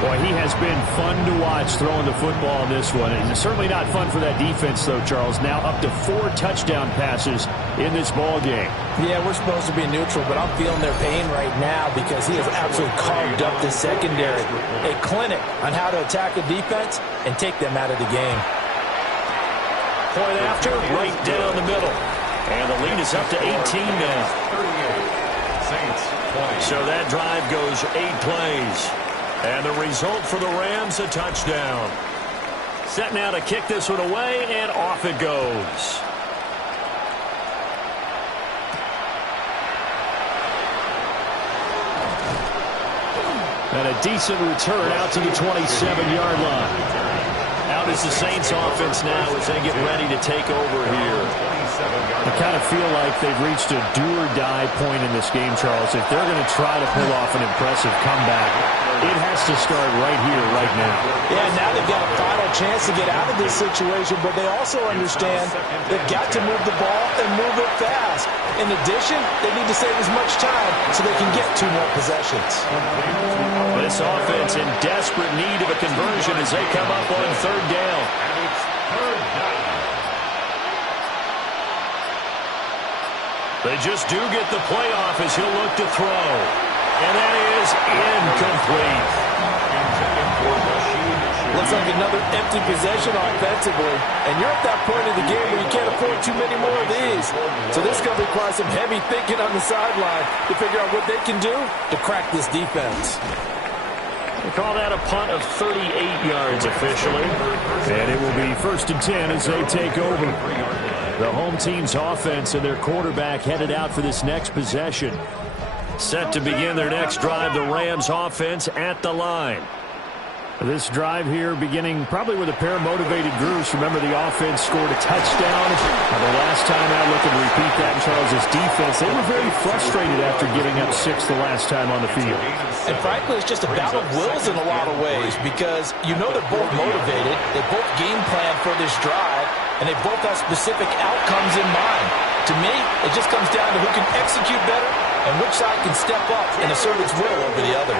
Boy, he has been fun to watch throwing the football in this one. It's certainly not fun for that defense, though, Charles. Now up to 4 touchdown passes in this ball game. Yeah, we're supposed to be neutral, but I'm feeling their pain right now because he has absolutely carved up this secondary. A clinic on how to attack a defense and take them out of the game. Point after, right down the middle. And the lead is up to 18 now. 38. Saints 20. So that drive goes 8 plays. And the result for the Rams, a touchdown. Set now to kick this one away, and off it goes. And a decent return out to the 27-yard line. Out is the Saints offense now as they get ready to take over here. I kind of feel like they've reached a do-or-die point in this game, Charles. If they're going to try to pull off an impressive comeback, It has to start right here, right now. Yeah, now they've got a final chance to get out of this situation, but they also understand they've got to move the ball and move it fast. In addition, they need to save as much time so they can get 2 more possessions. This offense in desperate need of a conversion as they come up on 3rd down. And it's 3rd down. They just do get the playoff as he'll look to throw. And that is incomplete. Looks like another empty possession offensively. And you're at that point of the game where you can't afford too many more of these. So this is going to require some heavy thinking on the sideline to figure out what they can do to crack this defense. They call that a punt of 38 yards officially. And it will be 1st and 10 as they take over. The home team's offense and their quarterback headed out for this next possession. Set to begin their next drive, the Rams offense at the line. This drive here beginning probably with a pair of motivated groups. Remember, the offense scored a touchdown. The last time out, looking to repeat that in Charles' defense. They were very frustrated after giving up 6 the last time on the field. And frankly, it's just a battle of wills in a lot of ways because you know they're both motivated. They both game plan for this drive, and they both have specific outcomes in mind. To me, it just comes down to who can execute better and which side can step up and assert its will over the other.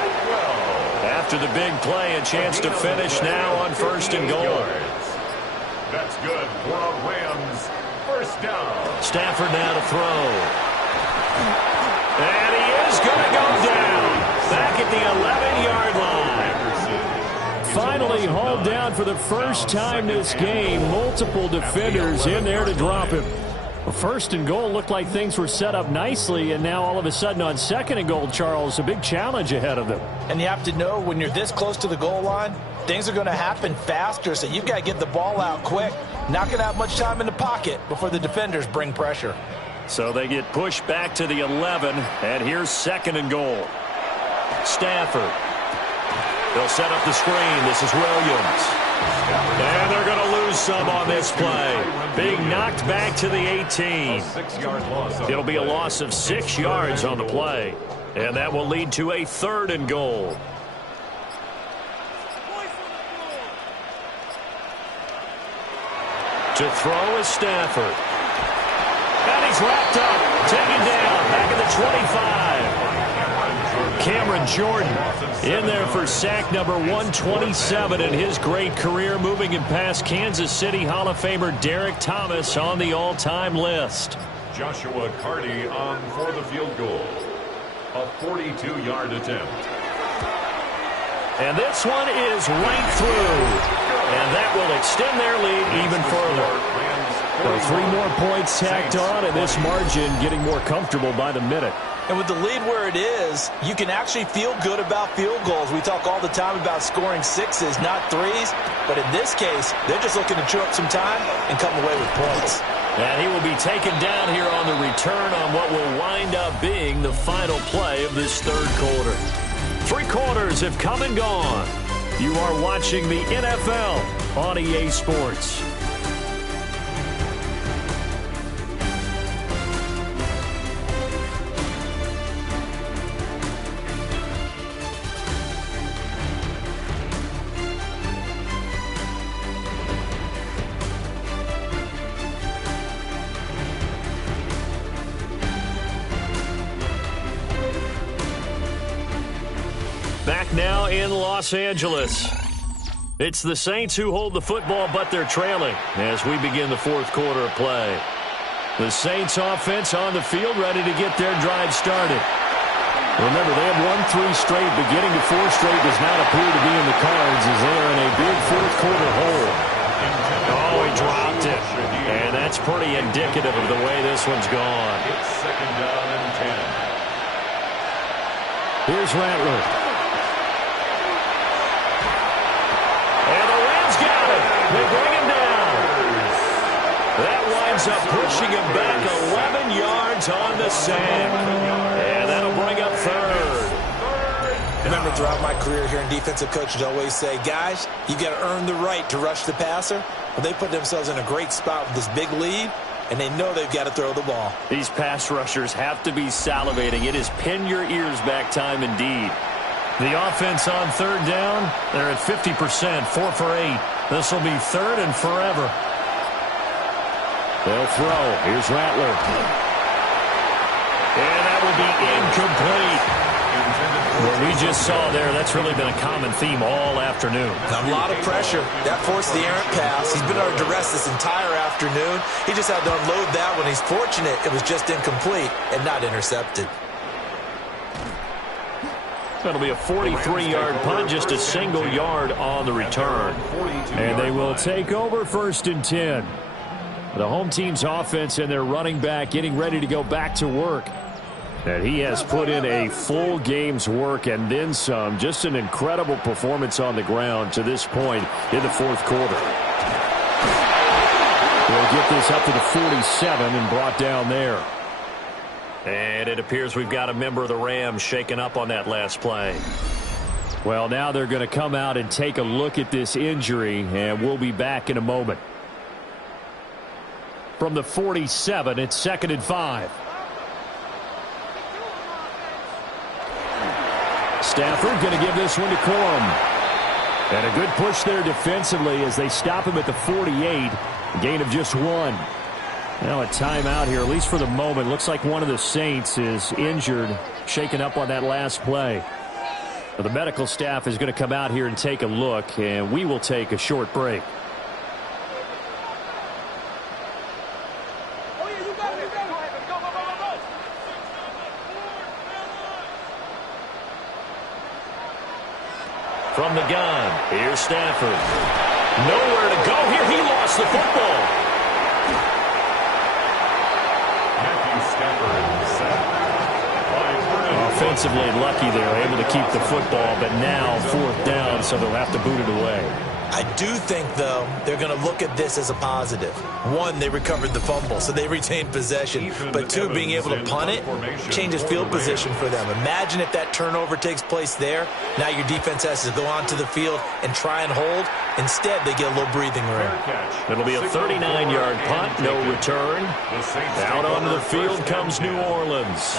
After the big play, a chance to finish now on 1st and goal. That's good for a Rams 1st down. Stafford now to throw. And he is going to go down. Back at the 11-yard line. Finally hauled down for the first time this game. Multiple defenders in there to drop him. 1st and goal looked like things were set up nicely, and now all of a sudden on 2nd and goal, Charles, a big challenge ahead of them. And you have to know when you're this close to the goal line, things are going to happen faster, so you've got to get the ball out quick. Not going to have much time in the pocket before the defenders bring pressure. So they get pushed back to the 11, and here's 2nd and goal. Stafford. They'll set up the screen. This is Williams. And they're going to lose some on this play. Being knocked back to the 18. It'll be a loss of 6 yards on the play. And that will lead to a 3rd and goal. To throw is Stafford. And he's wrapped up. Taken down. Back at the 25. Cameron Jordan in there for sack number 127 in his great career, moving him past Kansas City Hall of Famer Derek Thomas on the all-time list. Joshua Carty on for the field goal. A 42-yard attempt. And this one is right through. And that will extend their lead even further. So 3 more points tacked on, and this margin getting more comfortable by the minute. And with the lead where it is, you can actually feel good about field goals. We talk all the time about scoring 6s, not 3s. But in this case, they're just looking to chew up some time and come away with points. And he will be taken down here on the return on what will wind up being the final play of this 3rd quarter. 3 quarters have come and gone. You are watching the NFL on EA Sports. Back now in Los Angeles. It's the Saints who hold the football, but they're trailing as we begin the 4th quarter of play. The Saints offense on the field, ready to get their drive started. Remember, they have won 3 straight, but getting to 4 straight does not appear to be in the cards as they are in a big 4th quarter hole. Oh, he dropped it. And that's pretty indicative of the way this one's gone. It's 2nd down and 10. Here's Rattler. They bring him down. That winds up pushing him back 11 yards on the sack. And that'll bring up 3rd. Remember, throughout my career here in defensive coaches always say, guys, you got to earn the right to rush the passer. Well, they put themselves in a great spot with this big lead, and they know they've got to throw the ball. These pass rushers have to be salivating. It is pin your ears back time indeed. The offense on third down, they're at 50%, 4 for 8. This will be third and forever. They'll throw. Here's Rattler. And that will be incomplete. What we just saw there, that's really been a common theme all afternoon. A lot of pressure. That forced the errant pass. He's been under duress this entire afternoon. He just had to unload that one. He's fortunate it was just incomplete and not intercepted. That'll be a 43-yard punt, just a single yard on the return. And they will take over 1st and 10. The home team's offense and their running back getting ready to go back to work. And he has put in a full game's work and then some. Just an incredible performance on the ground to this point in the 4th quarter. We'll get this up to the 47 and brought down there. And it appears we've got a member of the Rams shaken up on that last play. Well, now they're going to come out and take a look at this injury, and we'll be back in a moment. From the 47, it's 2nd and 5. Stafford going to give this one to Corum. And a good push there defensively as they stop him at the 48. A gain of just 1. Now a timeout here, at least for the moment. Looks like one of the Saints is injured, shaken up on that last play. Well, the medical staff is going to come out here and take a look, and we will take a short break. From the gun, here's Stafford. Nowhere to go here. He lost the football. Offensively lucky they're able to keep the football, but now 4th down, so they'll have to boot it away. I do think, though, they're going to look at this as a positive. 1, they recovered the fumble, so they retained possession. But 2, being able to punt it changes field position for them. Imagine if that turnover takes place there. Now your defense has to go onto the field and try and hold. Instead, they get a little breathing room. It'll be a 39-yard punt, no return. Out onto the field comes New Orleans.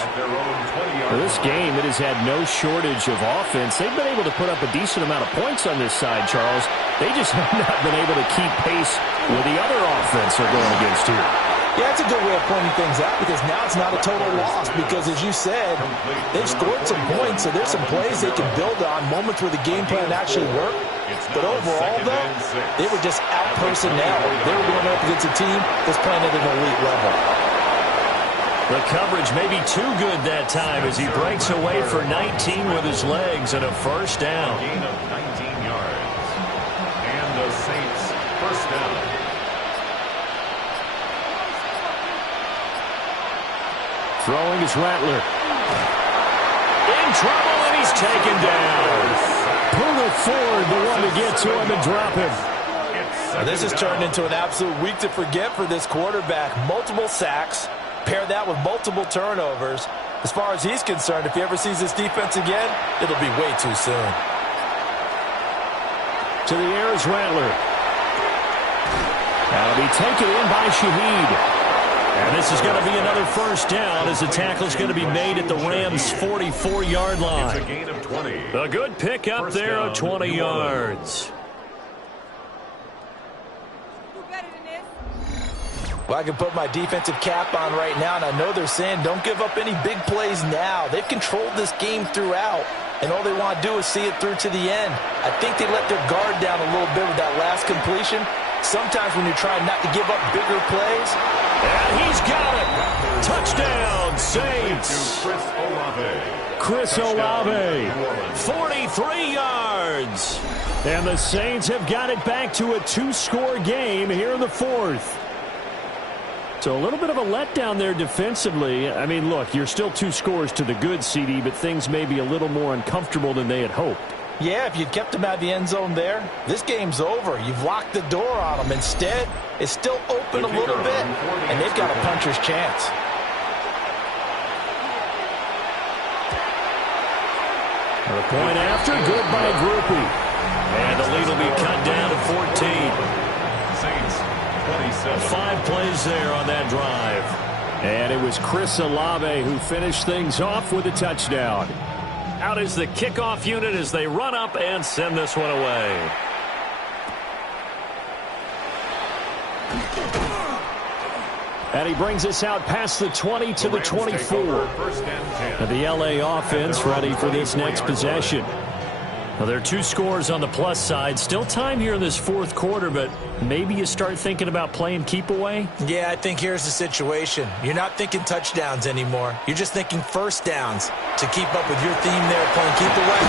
For this game, it has had no shortage of offense. They've been able to put up a decent amount of points on this side, Charles. They just have not been able to keep pace with the other offense they're going against here. Yeah, that's a good way of pointing things out because now it's not a total loss because, as you said, they've scored some points, so there's some plays they can build on, moments where the game plan actually worked. But overall, though, they were just out-personnel. They were going up against a team that's playing at an elite level. The coverage may be too good that time as he breaks away for 19 with his legs and a 1st down. Gain of 19 yards. And the Saints 1st down. Throwing is Rattler. In trouble, and he's taken down. Poona Ford, the one to get to him and drop him. This has turned into an absolute week to forget for this quarterback. Multiple sacks. Pair that with multiple turnovers. As far as he's concerned, if he ever sees this defense again, it'll be way too soon. To the air is Rattler. That'll be taken in by Shaheed. And this is going to be another 1st down as the tackle is going to be made at the Rams' 44-yard line. It's a gain of 20. A good pickup there of 20 yards. Well, I can put my defensive cap on right now, and I know they're saying don't give up any big plays now. They've controlled this game throughout, and all they want to do is see it through to the end. I think they let their guard down a little bit with that last completion. Sometimes when you're trying not to give up bigger plays. And he's got it. Touchdown, Saints. Chris Olave. 43 yards. And the Saints have got it back to a 2-score game here in the 4th. So a little bit of a letdown there defensively. I mean, look, you're still 2 scores to the good, CD, but things may be a little more uncomfortable than they had hoped. Yeah, if you'd kept them out of the end zone there, this game's over. You've locked the door on them. Instead, it's still open a little bit, and they've got a puncher's chance. The point after, good by Groupie. And the lead will be cut down to 14. Saints 27. 5 plays there on that drive. And it was Chris Olave who finished things off with a touchdown. Out is the kickoff unit as they run up and send this one away. And he brings us out past the 20 to the 24. And the LA offense ready for this next possession. Well, there are 2 scores on the plus side. Still time here in this fourth quarter, but maybe you start thinking about playing keep away? Yeah, I think here's the situation. You're not thinking touchdowns anymore. You're just thinking first downs. To keep up with your theme there, playing keep away,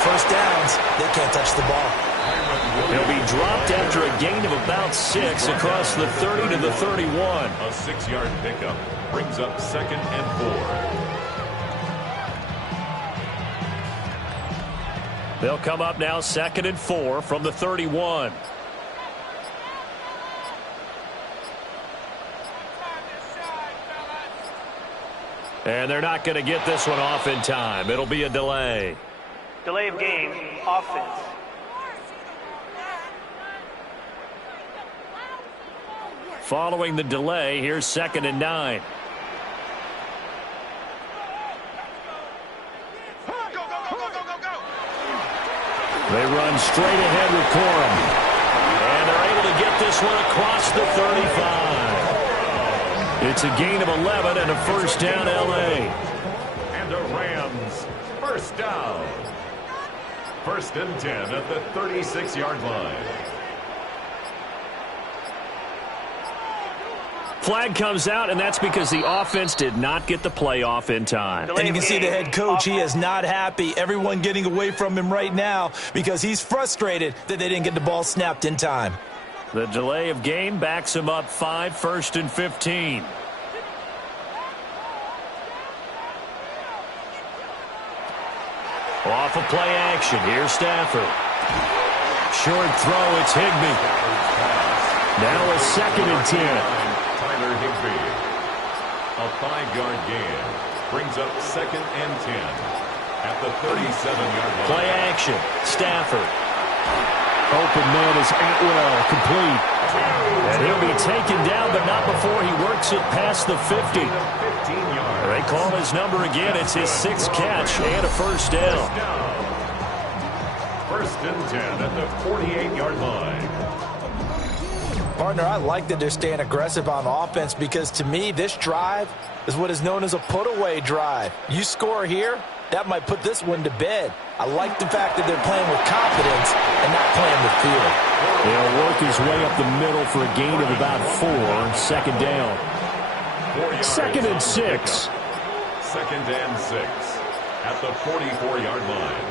first downs, they can't touch the ball. He'll be dropped after a gain of about 6 across the 30 to the 31. A 6-yard pickup brings up 2nd and 4. They'll come up now 2nd and 4 from the 31. And they're not going to get this one off in time. It'll be a delay. Delay of game, offense. Following the delay, here's 2nd and 9. They run straight ahead with Corum. And they're able to get this one across the 35. It's a gain of 11 and a first down, L.A. And the Rams, first down. 1st and 10 at the 36-yard line. Flag comes out, and that's because the offense did not get the play off in time. And you can see the head coach, he is not happy. Everyone getting away from him right now because he's frustrated that they didn't get the ball snapped in time. The delay of game backs him up 5, 1st and 15. Off of play action, here's Stafford. Short throw, it's Higbee. Now a 2nd and 10. Tyler Higbee. A 5-yard gain brings up 2nd and 10 at the 37-yard line. Play action, Stafford. Open man is Atwell, complete. And he'll be taken down, but not before he works it past the 50. They call his number again. It's his 6th catch and a first down. 1st and 10 at the 48-yard line. Partner, I like that they're staying aggressive on offense because to me, this drive is what is known as a put-away drive. You score here, that might put this one to bed. I like the fact that they're playing with confidence and not playing with fear. He'll work his way up the middle for a gain of about 4. 2nd down. 2nd and 6. 2nd and 6 at the 44-yard line.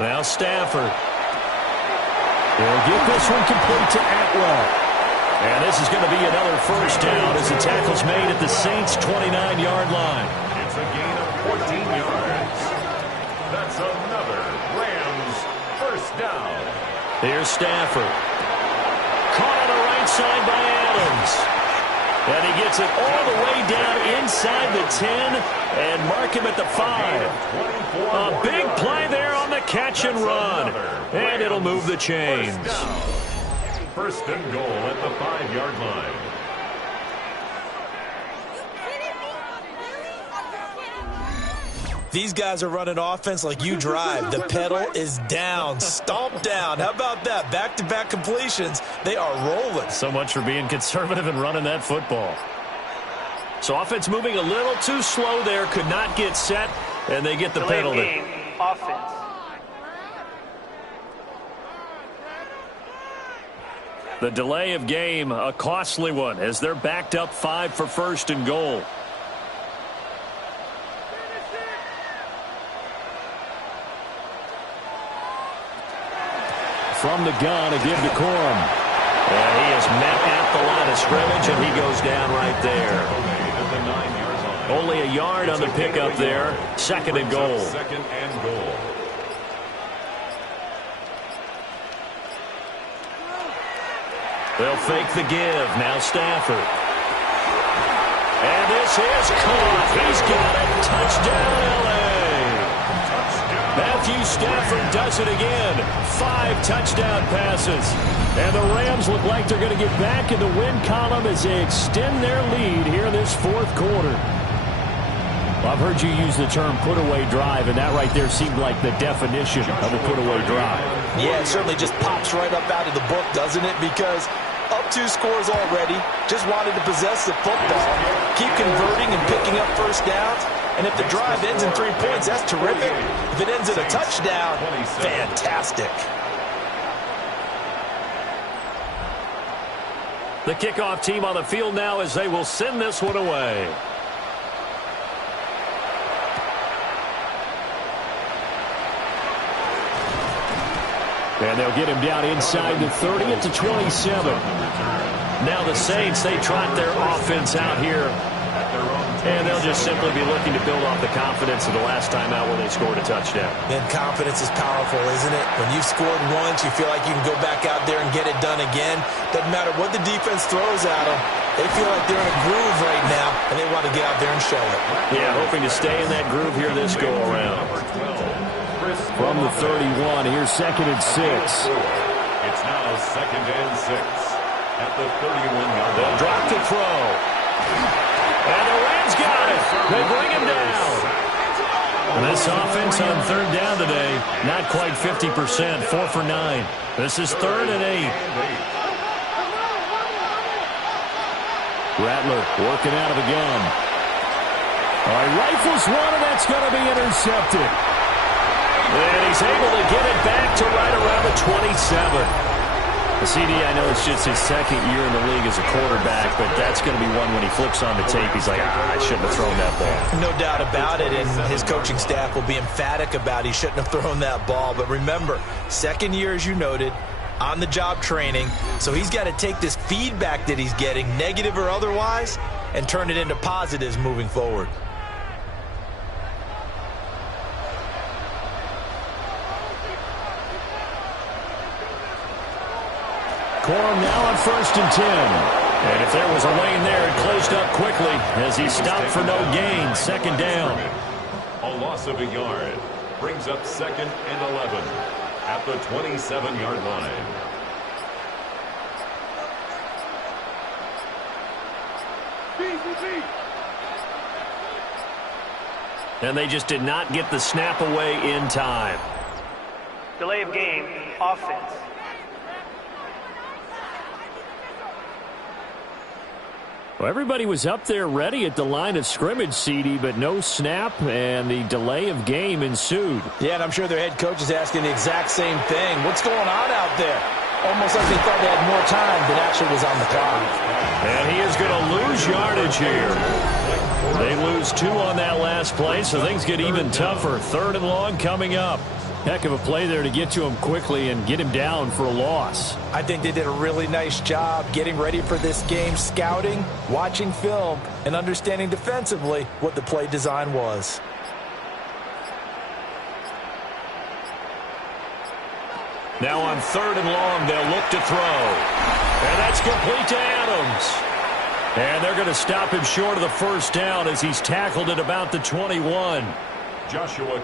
Now Stafford. He'll get this one complete to Atwell. And this is going to be another first down as the tackle's made at the Saints' 29-yard line. It's a gain of 14 yards. That's another Rams first down. Here's Stafford. Caught on the right side by Adams. And he gets it all the way down inside the 10 and mark him at the 5. A big play there on the catch and run. And it'll move the chains. 1st and goal at the 5-yard line. These guys are running offense like you drive. The pedal is down, stomped down. How about that? Back-to-back completions. They are rolling. So much for being conservative and running that football. So offense moving a little too slow there. Could not get set, and they get the penalty. Game, offense. The delay of game, a costly one, as they're backed up 5 for 1st and goal. From the gun, a give to Corum. And he is met at the line of scrimmage, and he goes down right there. Only a yard on the pickup there. 2nd and goal. 2nd and goal. They'll fake the give. Now Stafford. And this is caught. He's got it. Touchdown, L.A. Matthew Stafford does it again. 5 touchdown passes. And the Rams look like they're going to get back in the win column as they extend their lead here in this fourth quarter. I've heard you use the term put-away drive, and that right there seemed like the definition of a put-away drive. Yeah, it certainly just pops right up out of the book, doesn't it? Because up 2 scores already, just wanted to possess the football, keep converting and picking up first downs. And if the drive ends in 3 points, that's terrific. If it ends in a touchdown, fantastic. The kickoff team on the field now as they will send this one away. And they'll get him down inside the 30 at the 27. Now the Saints, they trot their offense out here. And they'll just simply be looking to build off the confidence of the last time out when they scored a touchdown. And confidence is powerful, isn't it? When you've scored once, you feel like you can go back out there and get it done again. Doesn't matter what the defense throws at them. They feel like they're in a groove right now, and they want to get out there and show it. Yeah, hoping to stay in that groove here this go-around. From the 31, here's 2nd and 6. It's now 2nd and 6 at the 31-yard line. They'll drop to throw. And the Rams got it. They bring him down. And this offense on 3rd down today, not quite 50%, 4 for 9. This is 3rd and 8. Rattler working out of the gun. All right, rifles one, and that's going to be intercepted. And he's able to get it back to right around the 27. The CD, I know it's just his 2nd year in the league as a quarterback, but that's going to be one when he flips on the tape, he's like, I shouldn't have thrown that ball. No doubt about it, and his coaching staff will be emphatic about he shouldn't have thrown that ball. But remember, 2nd year, as you noted, on-the-job training, so he's got to take this feedback that he's getting, negative or otherwise, and turn it into positives moving forward. Corum now on 1st and 10. And if there was a lane there, it closed up quickly as he stopped for no gain. 2nd down. A loss of a yard brings up 2nd and 11 at the 27-yard line. And they just did not get the snap away in time. Delay of game, offense. Well, everybody was up there ready at the line of scrimmage, CD, but no snap, and the delay of game ensued. Yeah, and I'm sure their head coach is asking the exact same thing. What's going on out there? Almost like they thought they had more time than actually was on the clock. And he is going to lose yardage here. They lose 2 on that last play, so things get even tougher. 3rd and long coming up. Heck of a play there to get to him quickly and get him down for a loss. I think they did a really nice job getting ready for this game, scouting, watching film, and understanding defensively what the play design was. Now on 3rd and long, they'll look to throw. And that's complete to Adams. And they're going to stop him short of the 1st down as he's tackled at about the 21.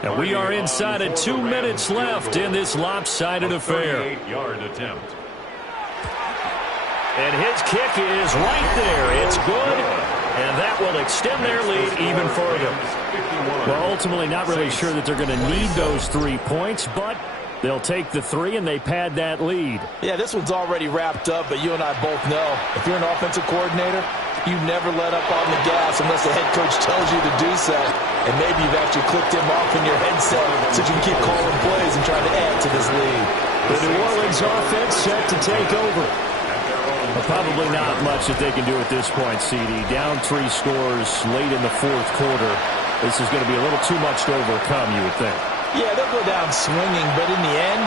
And we are inside of 2 minutes left in this lopsided affair. 38-yard attempt. And his kick is right there. It's good. And that will extend their lead even further. Well, ultimately not really sure that they're going to need those 3 points, but they'll take the 3 and they pad that lead. Yeah, this one's already wrapped up, but you and I both know if you're an offensive coordinator, you never let up on the gas unless the head coach tells you to do so. And maybe you've actually clicked him off in your headset so you can keep calling plays and trying to add to this lead. The New Orleans offense set to take over. Well, probably not much that they can do at this point, CD. Down 3 scores late in the 4th quarter. This is going to be a little too much to overcome, you would think. Yeah, they'll go down swinging, but in the end,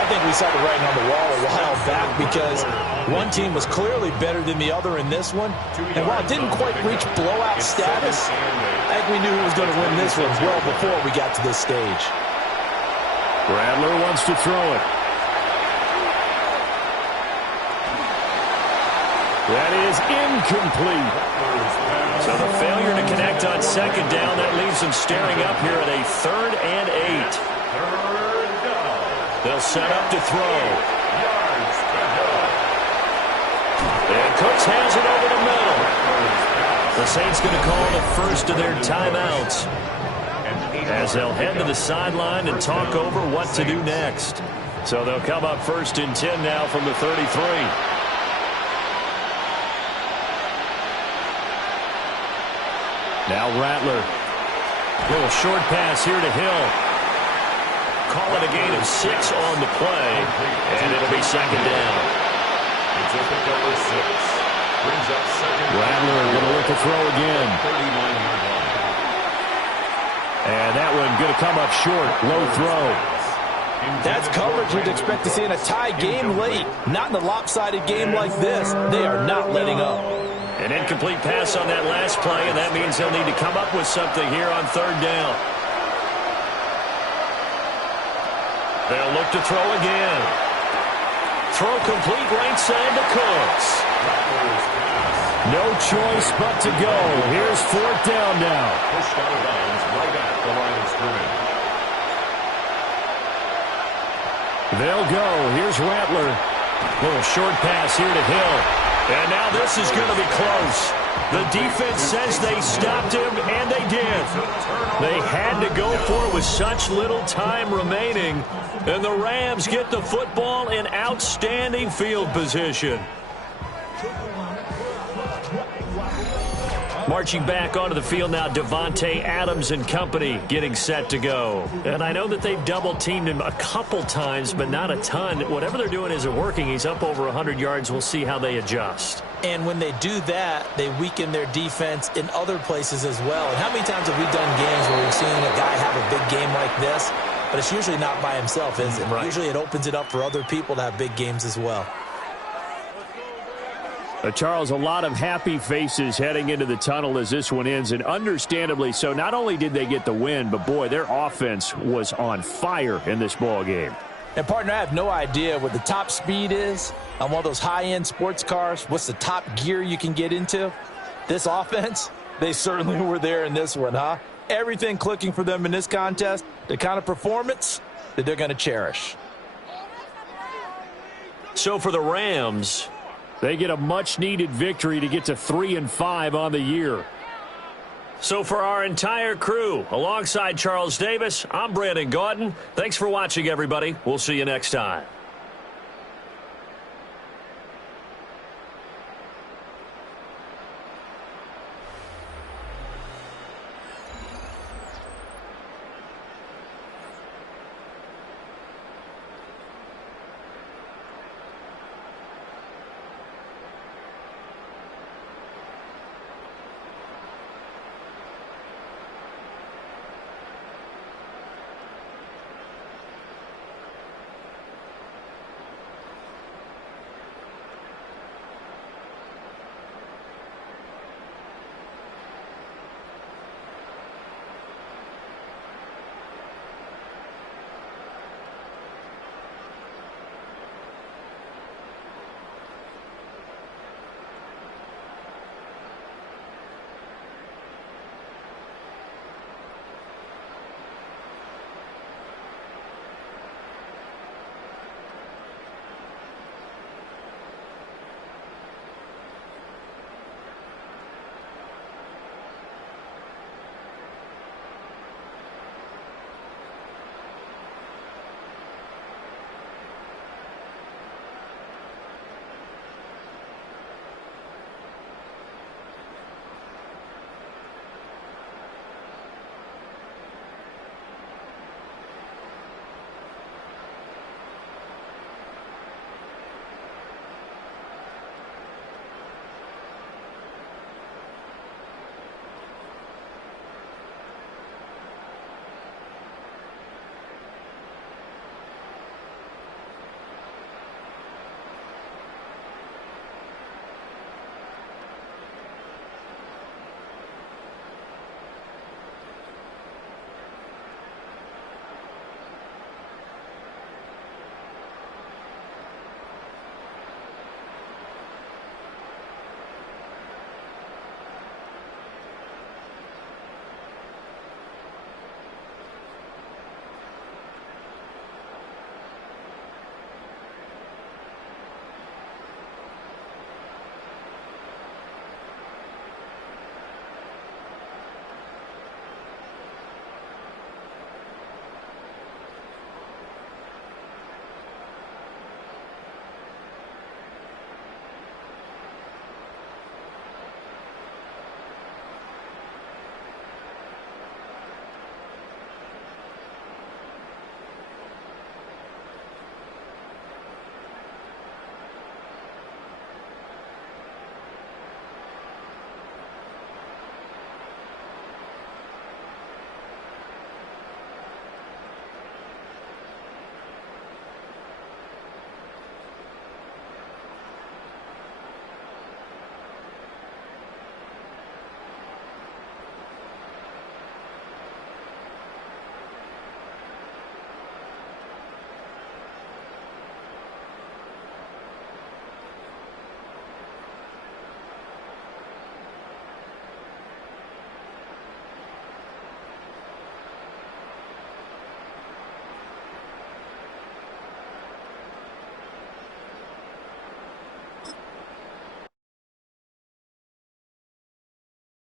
I think we saw the writing on the wall a while back because one team was clearly better than the other in this one. And while it didn't quite reach blowout status, I think we knew who was going to win this one well before we got to this stage. Rattler wants to throw it. That is incomplete. So the failure to connect on 2nd down, that leaves them staring up here at a 3rd and 8. They'll set up to throw. And Cooks has it over the middle. The Saints going to call the first of their timeouts as they'll head to the sideline and talk over what to do next. So they'll come up 1st and 10 now from the 33. Now Rattler. Little short pass here to Hill. Call it a gain of 6 on the play, and it'll be 2nd down. It's up at number 6. Brings up 2nd. Rattler going to look to throw again. 39-yard line. And that one going to come up short. Low throw. That's coverage you'd expect to see in a tie game late. Not in a lopsided game like this. They are not letting up. An incomplete pass on that last play, and that means they'll need to come up with something here on 3rd down. They'll look to throw again. Throw complete right side to Cooks. No choice but to go. Here's 4th down now. Pushed out of bounds right at the line of scrimmage. They'll go. Here's Rattler. Little short pass here to Hill. And now this is going to be close. The defense says they stopped him, and they did. They had to go for it with such little time remaining. And the Rams get the football in outstanding field position. Marching back onto the field now, Davante Adams and company getting set to go. And I know that they've double-teamed him a couple times, but not a ton. Whatever they're doing isn't working. He's up over 100 yards. We'll see how they adjust. And when they do that, they weaken their defense in other places as well. And how many times have we done games where we've seen a guy have a big game like this? But it's usually not by himself, is it? Right. Usually it opens it up for other people to have big games as well. Charles, a lot of happy faces heading into the tunnel as this one ends, and understandably so. Not only did they get the win, but, boy, their offense was on fire in this ball game. And, partner, I have no idea what the top speed is on one of those high-end sports cars. What's the top gear you can get into? This offense, they certainly were there in this one, huh? Everything clicking for them in this contest, the kind of performance that they're going to cherish. So for the Rams, they get a much-needed victory to get to 3-5 on the year. So for our entire crew, alongside Charles Davis, I'm Brandon Gaudin. Thanks for watching, everybody. We'll see you next time.